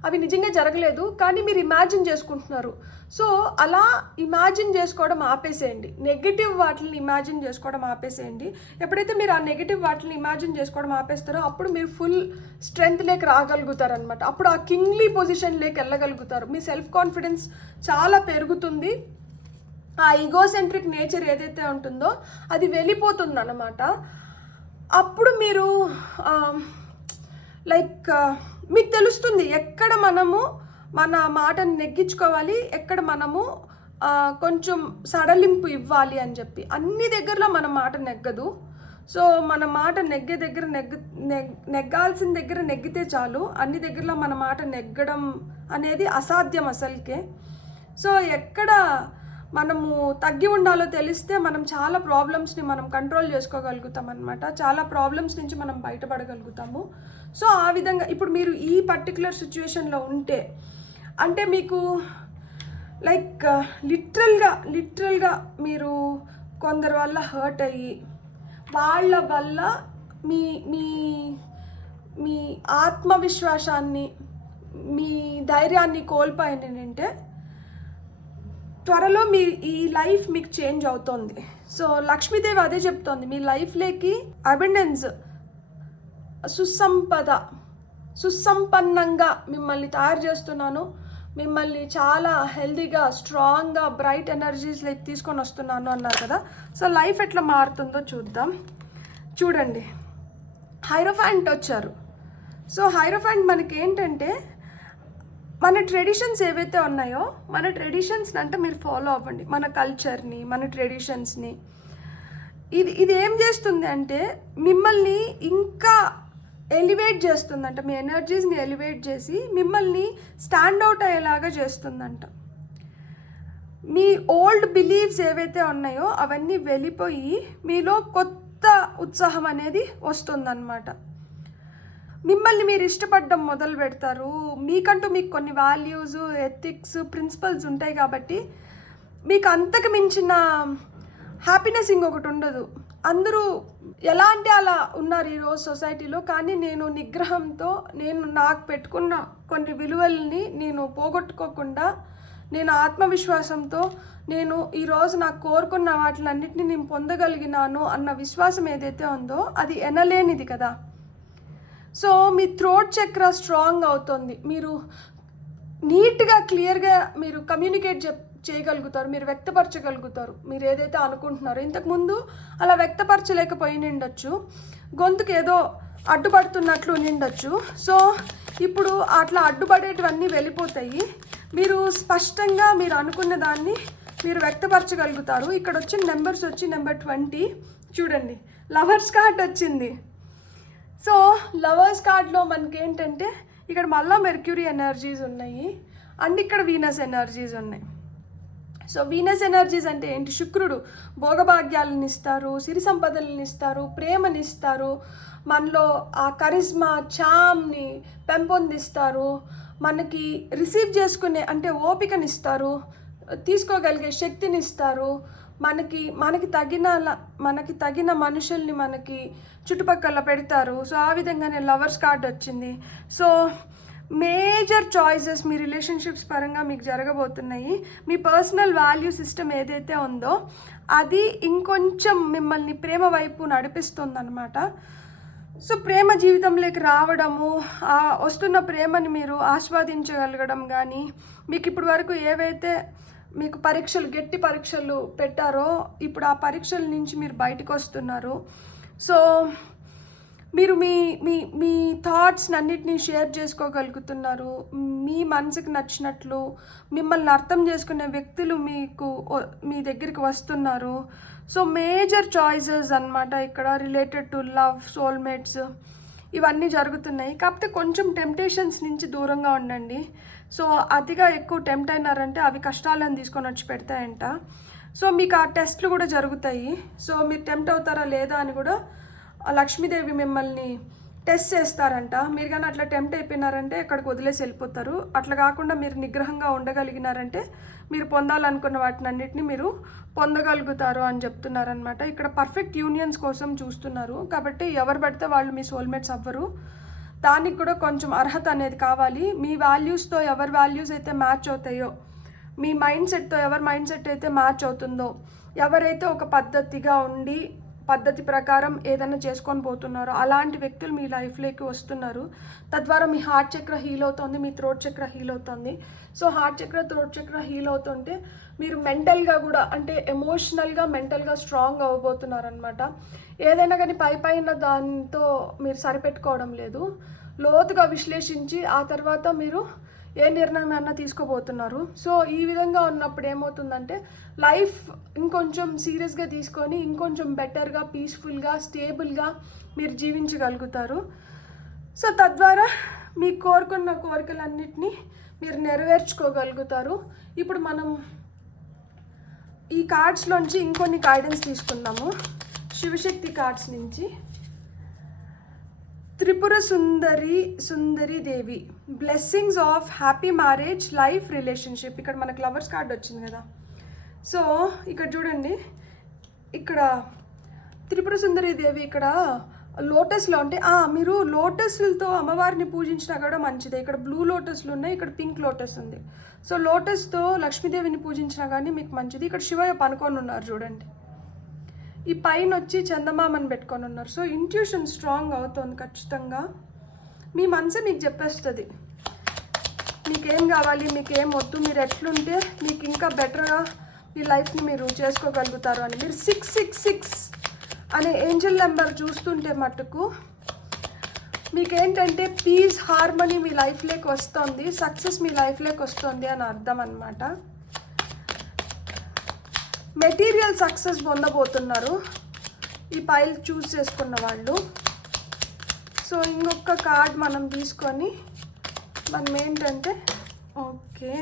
అవి నిజంగా జరగలేదు కానీ మీరు ఇమాజిన్ చేసుకుంటున్నారు. సో అలా ఇమాజిన్ చేసుకోవడం ఆపేసేయండి. నెగిటివ్ వాటిని ఇమాజిన్ చేసుకోవడం ఆపేసేయండి. ఎప్పుడైతే మీరు ఆ నెగిటివ్ వాటిని ఇమాజిన్ చేసుకోవడం ఆపేస్తారో అప్పుడు మీరు ఫుల్ స్ట్రెంగ్త్ లేక రాగలుగుతారు అనమాట. అప్పుడు ఆ కింగ్లీ పొజిషన్లోకి వెళ్ళగలుగుతారు. మీ సెల్ఫ్ కాన్ఫిడెన్స్ చాలా పెరుగుతుంది. ఆ ఈగోసెంట్రిక్ నేచర్ ఏదైతే ఉంటుందో అది వెళ్ళిపోతుంది అన్నమాట. అప్పుడు మీరు మీకు తెలుస్తుంది ఎక్కడ మనము మన మాటను నెగ్గించుకోవాలి, ఎక్కడ మనము కొంచెం సడలింపు ఇవ్వాలి అని చెప్పి. అన్ని దగ్గరలో మన మాట నెగ్గదు. సో మన మాట నెగ్గే దగ్గర నెగ్గాల్సిన దగ్గర నెగ్గితే చాలు. అన్ని దగ్గరలో మన మాట నెగ్గడం అనేది అసాధ్యం అసలుకే. సో ఎక్కడ మనము తగ్గి ఉండాలో తెలిస్తే మనం చాలా ప్రాబ్లమ్స్ని మనం కంట్రోల్ చేసుకోగలుగుతాం అనమాట. చాలా ప్రాబ్లమ్స్ నుంచి మనం బయటపడగలుగుతాము. సో ఆ విధంగా ఇప్పుడు మీరు ఈ పర్టికులర్ సిచ్యువేషన్లో ఉంటే, అంటే మీకు లైక్ లిటరల్గా మీరు కొందరి వల్ల హర్ట్ అయ్యి వాళ్ళ వల్ల మీ మీ మీ ఆత్మవిశ్వాసాన్ని, మీ ధైర్యాన్ని కోల్పోయినంటే త్వరలో మీ ఈ లైఫ్ మీకు చేంజ్ అవుతుంది. సో లక్ష్మీదేవి అదే చెప్తోంది, మీ లైఫ్లోకి అబెండెన్స్, సుసంపన్నంగా మిమ్మల్ని తయారు చేస్తున్నాను, మిమ్మల్ని చాలా హెల్తీగా, స్ట్రాంగ్గా, బ్రైట్ ఎనర్జీస్లోకి తీసుకొని వస్తున్నాను అన్నారు కదా. సో లైఫ్ ఎట్లా మారుతుందో చూద్దాం. చూడండి, హైరోఫాంట్ వచ్చారు. సో హైరోఫాంట్ మనకి ఏంటంటే, మన ట్రెడిషన్స్ ఏవైతే ఉన్నాయో మన ట్రెడిషన్స్ని అంటే మీరు ఫాలో అవ్వండి, మన కల్చర్ని, మన ట్రెడిషన్స్ని. ఇది ఏం చేస్తుంది అంటే మిమ్మల్ని ఇంకా ఎలివేట్ చేస్తుందంట. మీ ఎనర్జీస్ని ఎలివేట్ చేసి మిమ్మల్ని స్టాండ్ అవుట్ అయ్యేలాగా చేస్తుందంట. మీ ఓల్డ్ బిలీవ్స్ ఏవైతే ఉన్నాయో అవన్నీ వెళ్ళిపోయి మీలో కొత్త ఉత్సాహం అనేది వస్తుందన్నమాట. మిమ్మల్ని మీరు ఇష్టపడడం మొదలు పెడతారు. మీకంటూ మీకు కొన్ని వాల్యూస్, ఎథిక్స్, ప్రిన్సిపల్స్ ఉంటాయి కాబట్టి మీకు అంతకు మించిన హ్యాపీనెస్ ఇంకొకటి ఉండదు. అందరూ ఎలా అంటే అలా ఉన్నారు ఈరోజు సొసైటీలో. కానీ నేను నిగ్రహంతో, నేను నాకు పెట్టుకున్న కొన్ని విలువల్ని నేను పోగొట్టుకోకుండా, నేను ఆత్మవిశ్వాసంతో, నేను ఈరోజు నాకు కోరుకున్న వాటిలన్నింటినీ నేను పొందగలిగినాను అన్న విశ్వాసం ఏదైతే ఉందో అది ఎనలేనిది కదా. సో మీ థ్రోట్ చక్ర స్ట్రాంగ్ అవుతుంది. మీరు నీట్గా క్లియర్గా మీరు కమ్యూనికేట్ చేయగలుగుతారు, మీరు వ్యక్తపరచగలుగుతారు మీరు ఏదైతే అనుకుంటున్నారో. ఇంతకుముందు అలా వ్యక్తపరచలేకపోయి నిండొచ్చు, గొంతుకు ఏదో అడ్డుపడుతున్నట్లు నిండొచ్చు. సో ఇప్పుడు అట్లా అడ్డుపడేటివన్నీ వెళ్ళిపోతాయి. మీరు స్పష్టంగా మీరు అనుకున్న దాన్ని మీరు వ్యక్తపరచగలుగుతారు. ఇక్కడ వచ్చిన నెంబర్స్ వచ్చి నెంబర్ 20 చూడండి, లవర్స్ కార్డ్ వచ్చింది. సో లవర్స్ కార్డ్లో మనకేంటంటే ఇక్కడ మళ్ళీ మెర్క్యూరీ ఎనర్జీస్ ఉన్నాయి అండ్ ఇక్కడ వీనస్ ఎనర్జీస్ ఉన్నాయి. సో వీనస్ ఎనర్జీస్ అంటే ఏంటి? శుక్రుడు భోగభాగ్యాలను ఇస్తారు, సిరి సంపదలను ఇస్తారు, ప్రేమనిస్తారు, మనలో ఆ కరిజ్మా చామ్ని పెంపొందిస్తారు, మనకి రిసీవ్ చేసుకునే అంటే ఓపికనిస్తారు, తీసుకోగలిగే శక్తినిస్తారు, మనకి తగిన మనుషుల్ని మనకి చుట్టుపక్కల పెడతారు. సో ఆ విధంగానే లవర్స్ కార్డ్ వచ్చింది. సో మేజర్ చాయిసెస్ మీ రిలేషన్షిప్స్ పరంగా మీకు జరగబోతున్నాయి. మీ పర్సనల్ వాల్యూ సిస్టమ్ ఏదైతే ఉందో అది ఇంకొంచెం మిమ్మల్ని ప్రేమ వైపు నడిపిస్తుందన్నమాట. సో ప్రేమ జీవితంలోకి రావడము, వస్తున్న ప్రేమని మీరు ఆస్వాదించగలగడం కానీ, మీకు ఇప్పటి వరకు ఏవైతే మీకు గట్టి పరీక్షలు పెట్టారో ఇప్పుడు ఆ పరీక్షల నుంచి మీరు బయటకు వస్తున్నారు. సో మీరు మీ మీ మీ థాట్స్ని అన్నిటినీ షేర్ చేసుకోగలుగుతున్నారు. మీ మనసుకి నచ్చినట్లు మిమ్మల్ని అర్థం చేసుకునే వ్యక్తులు మీ దగ్గరికి వస్తున్నారు. సో మేజర్ చాయిసెస్ అన్నమాట ఇక్కడ రిలేటెడ్ టు లవ్, సోల్మేట్స్ ఇవన్నీ జరుగుతున్నాయి. కాకపోతే కొంచెం టెంప్టేషన్స్ నుంచి దూరంగా ఉండండి. సో అతిగా ఎక్కువ టెంప్ట్ అయినారంటే అవి కష్టాలను తీసుకొని వచ్చి పెడతాయంట. సో మీకు ఆ టెస్ట్లు కూడా జరుగుతాయి. సో మీరు టెంప్ట్ అవుతారా లేదా అని కూడా లక్ష్మీదేవి మిమ్మల్ని టెస్ట్ చేస్తారంట. మీరు కానీ అట్లా టెంప్ట్ అయిపోయినారంటే అక్కడికి వదిలేసి వెళ్ళిపోతారు. అట్లా కాకుండా మీరు నిగ్రహంగా ఉండగలిగినారంటే మీరు పొందాలనుకున్న వాటినన్నిటిని మీరు పొందగలుగుతారు అని చెప్తున్నారనమాట. ఇక్కడ పర్ఫెక్ట్ యూనియన్స్ కోసం చూస్తున్నారు కాబట్టి ఎవరు పడితే వాళ్ళు మీ సోల్మేట్స్ అవ్వరు. దానికి కూడా కొంచెం అర్హత అనేది కావాలి. మీ వాల్యూస్తో ఎవరి వాల్యూస్ అయితే మ్యాచ్ అవుతాయో, మీ మైండ్ సెట్తో ఎవరి మైండ్ సెట్ అయితే మ్యాచ్ అవుతుందో, ఎవరైతే ఒక పద్ధతిగా ఉండి పద్ధతి ప్రకారం ఏదైనా చేసుకొని పోతున్నారో అలాంటి వ్యక్తులు మీ లైఫ్లోకి వస్తున్నారు. తద్వారా మీ హార్ట్ చక్ర హీల్ అవుతుంది, మీ థ్రోట్ చక్ర హీల్ అవుతుంది. సో హార్ట్ చక్ర, థ్రోట్ చక్ర హీల్ అవుతుంటే మీరు మెంటల్గా కూడా అంటే ఎమోషనల్గా, మెంటల్గా స్ట్రాంగ్ అవ్వబోతున్నారనమాట. ఏదైనా కానీ పైన దాంతో మీరు సరిపెట్టుకోవడం లేదు. లోతుగా విశ్లేషించి ఆ తర్వాత మీరు ఏ నిర్ణయం అన్నా తీసుకోబోతున్నారు. సో ఈ విధంగా ఉన్నప్పుడు ఏమవుతుందంటే లైఫ్ ఇంకొంచెం సీరియస్గా తీసుకొని ఇంకొంచెం బెటర్గా, పీస్ఫుల్గా, స్టేబుల్గా మీరు జీవించగలుగుతారు. సో తద్వారా మీకు కోరుకున్న కోరికలన్నిటినీ మీరు నెరవేర్చుకోగలుగుతారు. ఇప్పుడు మనం ఈ కార్డ్స్లోంచి ఇంకొన్ని గైడెన్స్ తీసుకుందాము. శివశక్తి కార్డ్స్ నుంచి Tripura Sundari Devi, blessings of happy marriage, life, relationship. ఇక్కడ మనకు లవర్స్ కార్డ్ వచ్చింది కదా. సో ఇక్కడ చూడండి, ఇక్కడ త్రిపుర సుందరి దేవి ఇక్కడ లోటస్లో అంటే మీరు లోటస్లతో అమ్మవారిని పూజించినా కూడా మంచిదే. ఇక్కడ బ్లూ లోటస్లు ఉన్నాయి, ఇక్కడ పింక్ లోటస్ ఉంది. సో లోటస్తో లక్ష్మీదేవిని పూజించినా కానీ మీకు మంచిది. ఇక్కడ శివయ్య పనుకొని ఉన్నారు చూడండి, ఈ పైన వచ్చి చందమామని పెట్టుకొని ఉన్నారు. సో ఇంట్యూషన్ స్ట్రాంగ్ అవుతుంది ఖచ్చితంగా. మీ మనసే మీకు చెప్పేస్తుంది మీకేం కావాలి, మీకేం వద్దు, మీరు ఎట్లుంటే మీకు ఇంకా బెటర్గా మీ లైఫ్ని మీరు చేసుకోగలుగుతారు అని. మీరు 666 అనే ఏంజల్ నెంబర్ చూస్తుంటే మటుకు మీకేంటంటే పీస్, హార్మనీ మీ లైఫ్లోకి వస్తుంది, సక్సెస్ మీ లైఫ్లోకి వస్తుంది అని అర్థం అన్నమాట. మెటీరియల్ సక్సెస్ పొందబోతున్నారు ఈ పైల్ చూస్ చేసుకున్న వాళ్ళు. సో ఇంకొక కార్డ్ మనం తీసుకొని మనం ఏంటంటే okay,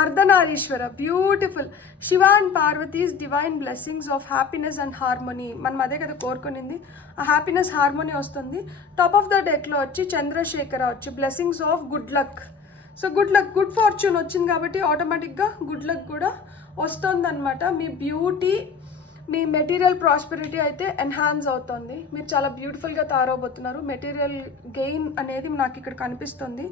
Ardhanarishvara, beautiful, Shiva and Parvati's divine blessings of happiness and harmony. మనం అదే కదా కోరుకునింది, ఆ హ్యాపీనెస్, హార్మోనీ వస్తుంది. టాప్ ఆఫ్ ద డెక్లో వచ్చి చంద్రశేఖర వచ్చి blessings of good luck. So good luck, good fortune వచ్చింది కాబట్టి ఆటోమేటిక్గా గుడ్ లక్ కూడా వస్తుందన్నమాట. మీ బ్యూటీ, మీ మెటీరియల్ ప్రాస్పెరిటీ అయితే ఎన్హాన్స్ అవుతుంది. మీరు చాలా బ్యూటిఫుల్గా తయారవబోతున్నారు. మెటీరియల్ గెయిన్ అనేది నాకు ఇక్కడ కనిపిస్తుంది.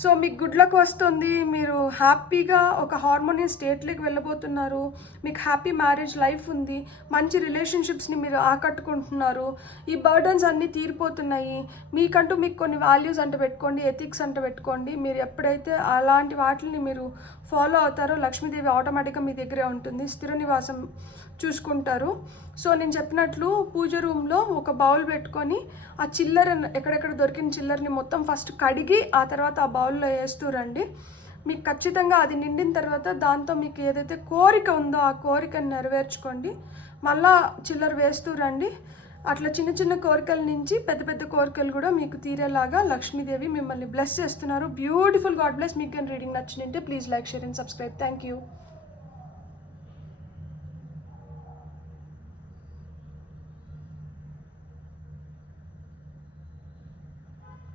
సో మీకు గుడ్ లక్ వస్తుంది. మీరు హ్యాపీగా ఒక హార్మోనియస్ స్టేట్లోకి వెళ్ళబోతున్నారు. మీకు హ్యాపీ మ్యారేజ్ లైఫ్ ఉంది. మంచి రిలేషన్షిప్స్ని మీరు ఆకట్టుకుంటున్నారు. ఈ బర్డన్స్ అన్నీ తీరిపోతున్నాయి. మీకంటూ మీకు కొన్ని వాల్యూస్ అంట పెట్టుకోండి, ఎథిక్స్ అంట పెట్టుకోండి. మీరు ఎప్పుడైతే అలాంటి వాటిని మీరు ఫాలో అవుతారో లక్ష్మీదేవి ఆటోమేటిక్గా మీ దగ్గరే ఉంటుంది. స్థిర నివాసం చూసుకుంటారు. సో నేను చెప్పినట్లు పూజ రూమ్లో ఒక బౌల్ పెట్టుకొని ఆ చిల్లర ఎక్కడెక్కడ దొరికిన చిల్లరని మొత్తం ఫస్ట్ కడిగి ఆ తర్వాత ఆ బౌల్లో వేస్తూ రండి. మీకు ఖచ్చితంగా అది నిండిన తర్వాత దాంతో మీకు ఏదైతే కోరిక ఉందో ఆ కోరికను నెరవేర్చుకోండి. మళ్ళా చిల్లర వేస్తూ రండి. అట్లా చిన్న చిన్న కోరికల నుంచి పెద్ద పెద్ద కోరికలు కూడా మీకు తీరేలాగా లక్ష్మీదేవి మిమ్మల్ని బ్లెస్ చేస్తున్నారు. బ్యూటిఫుల్. God bless. మీకు కానీ రీడింగ్ నచ్చినంటే please like, share and subscribe. Thank you.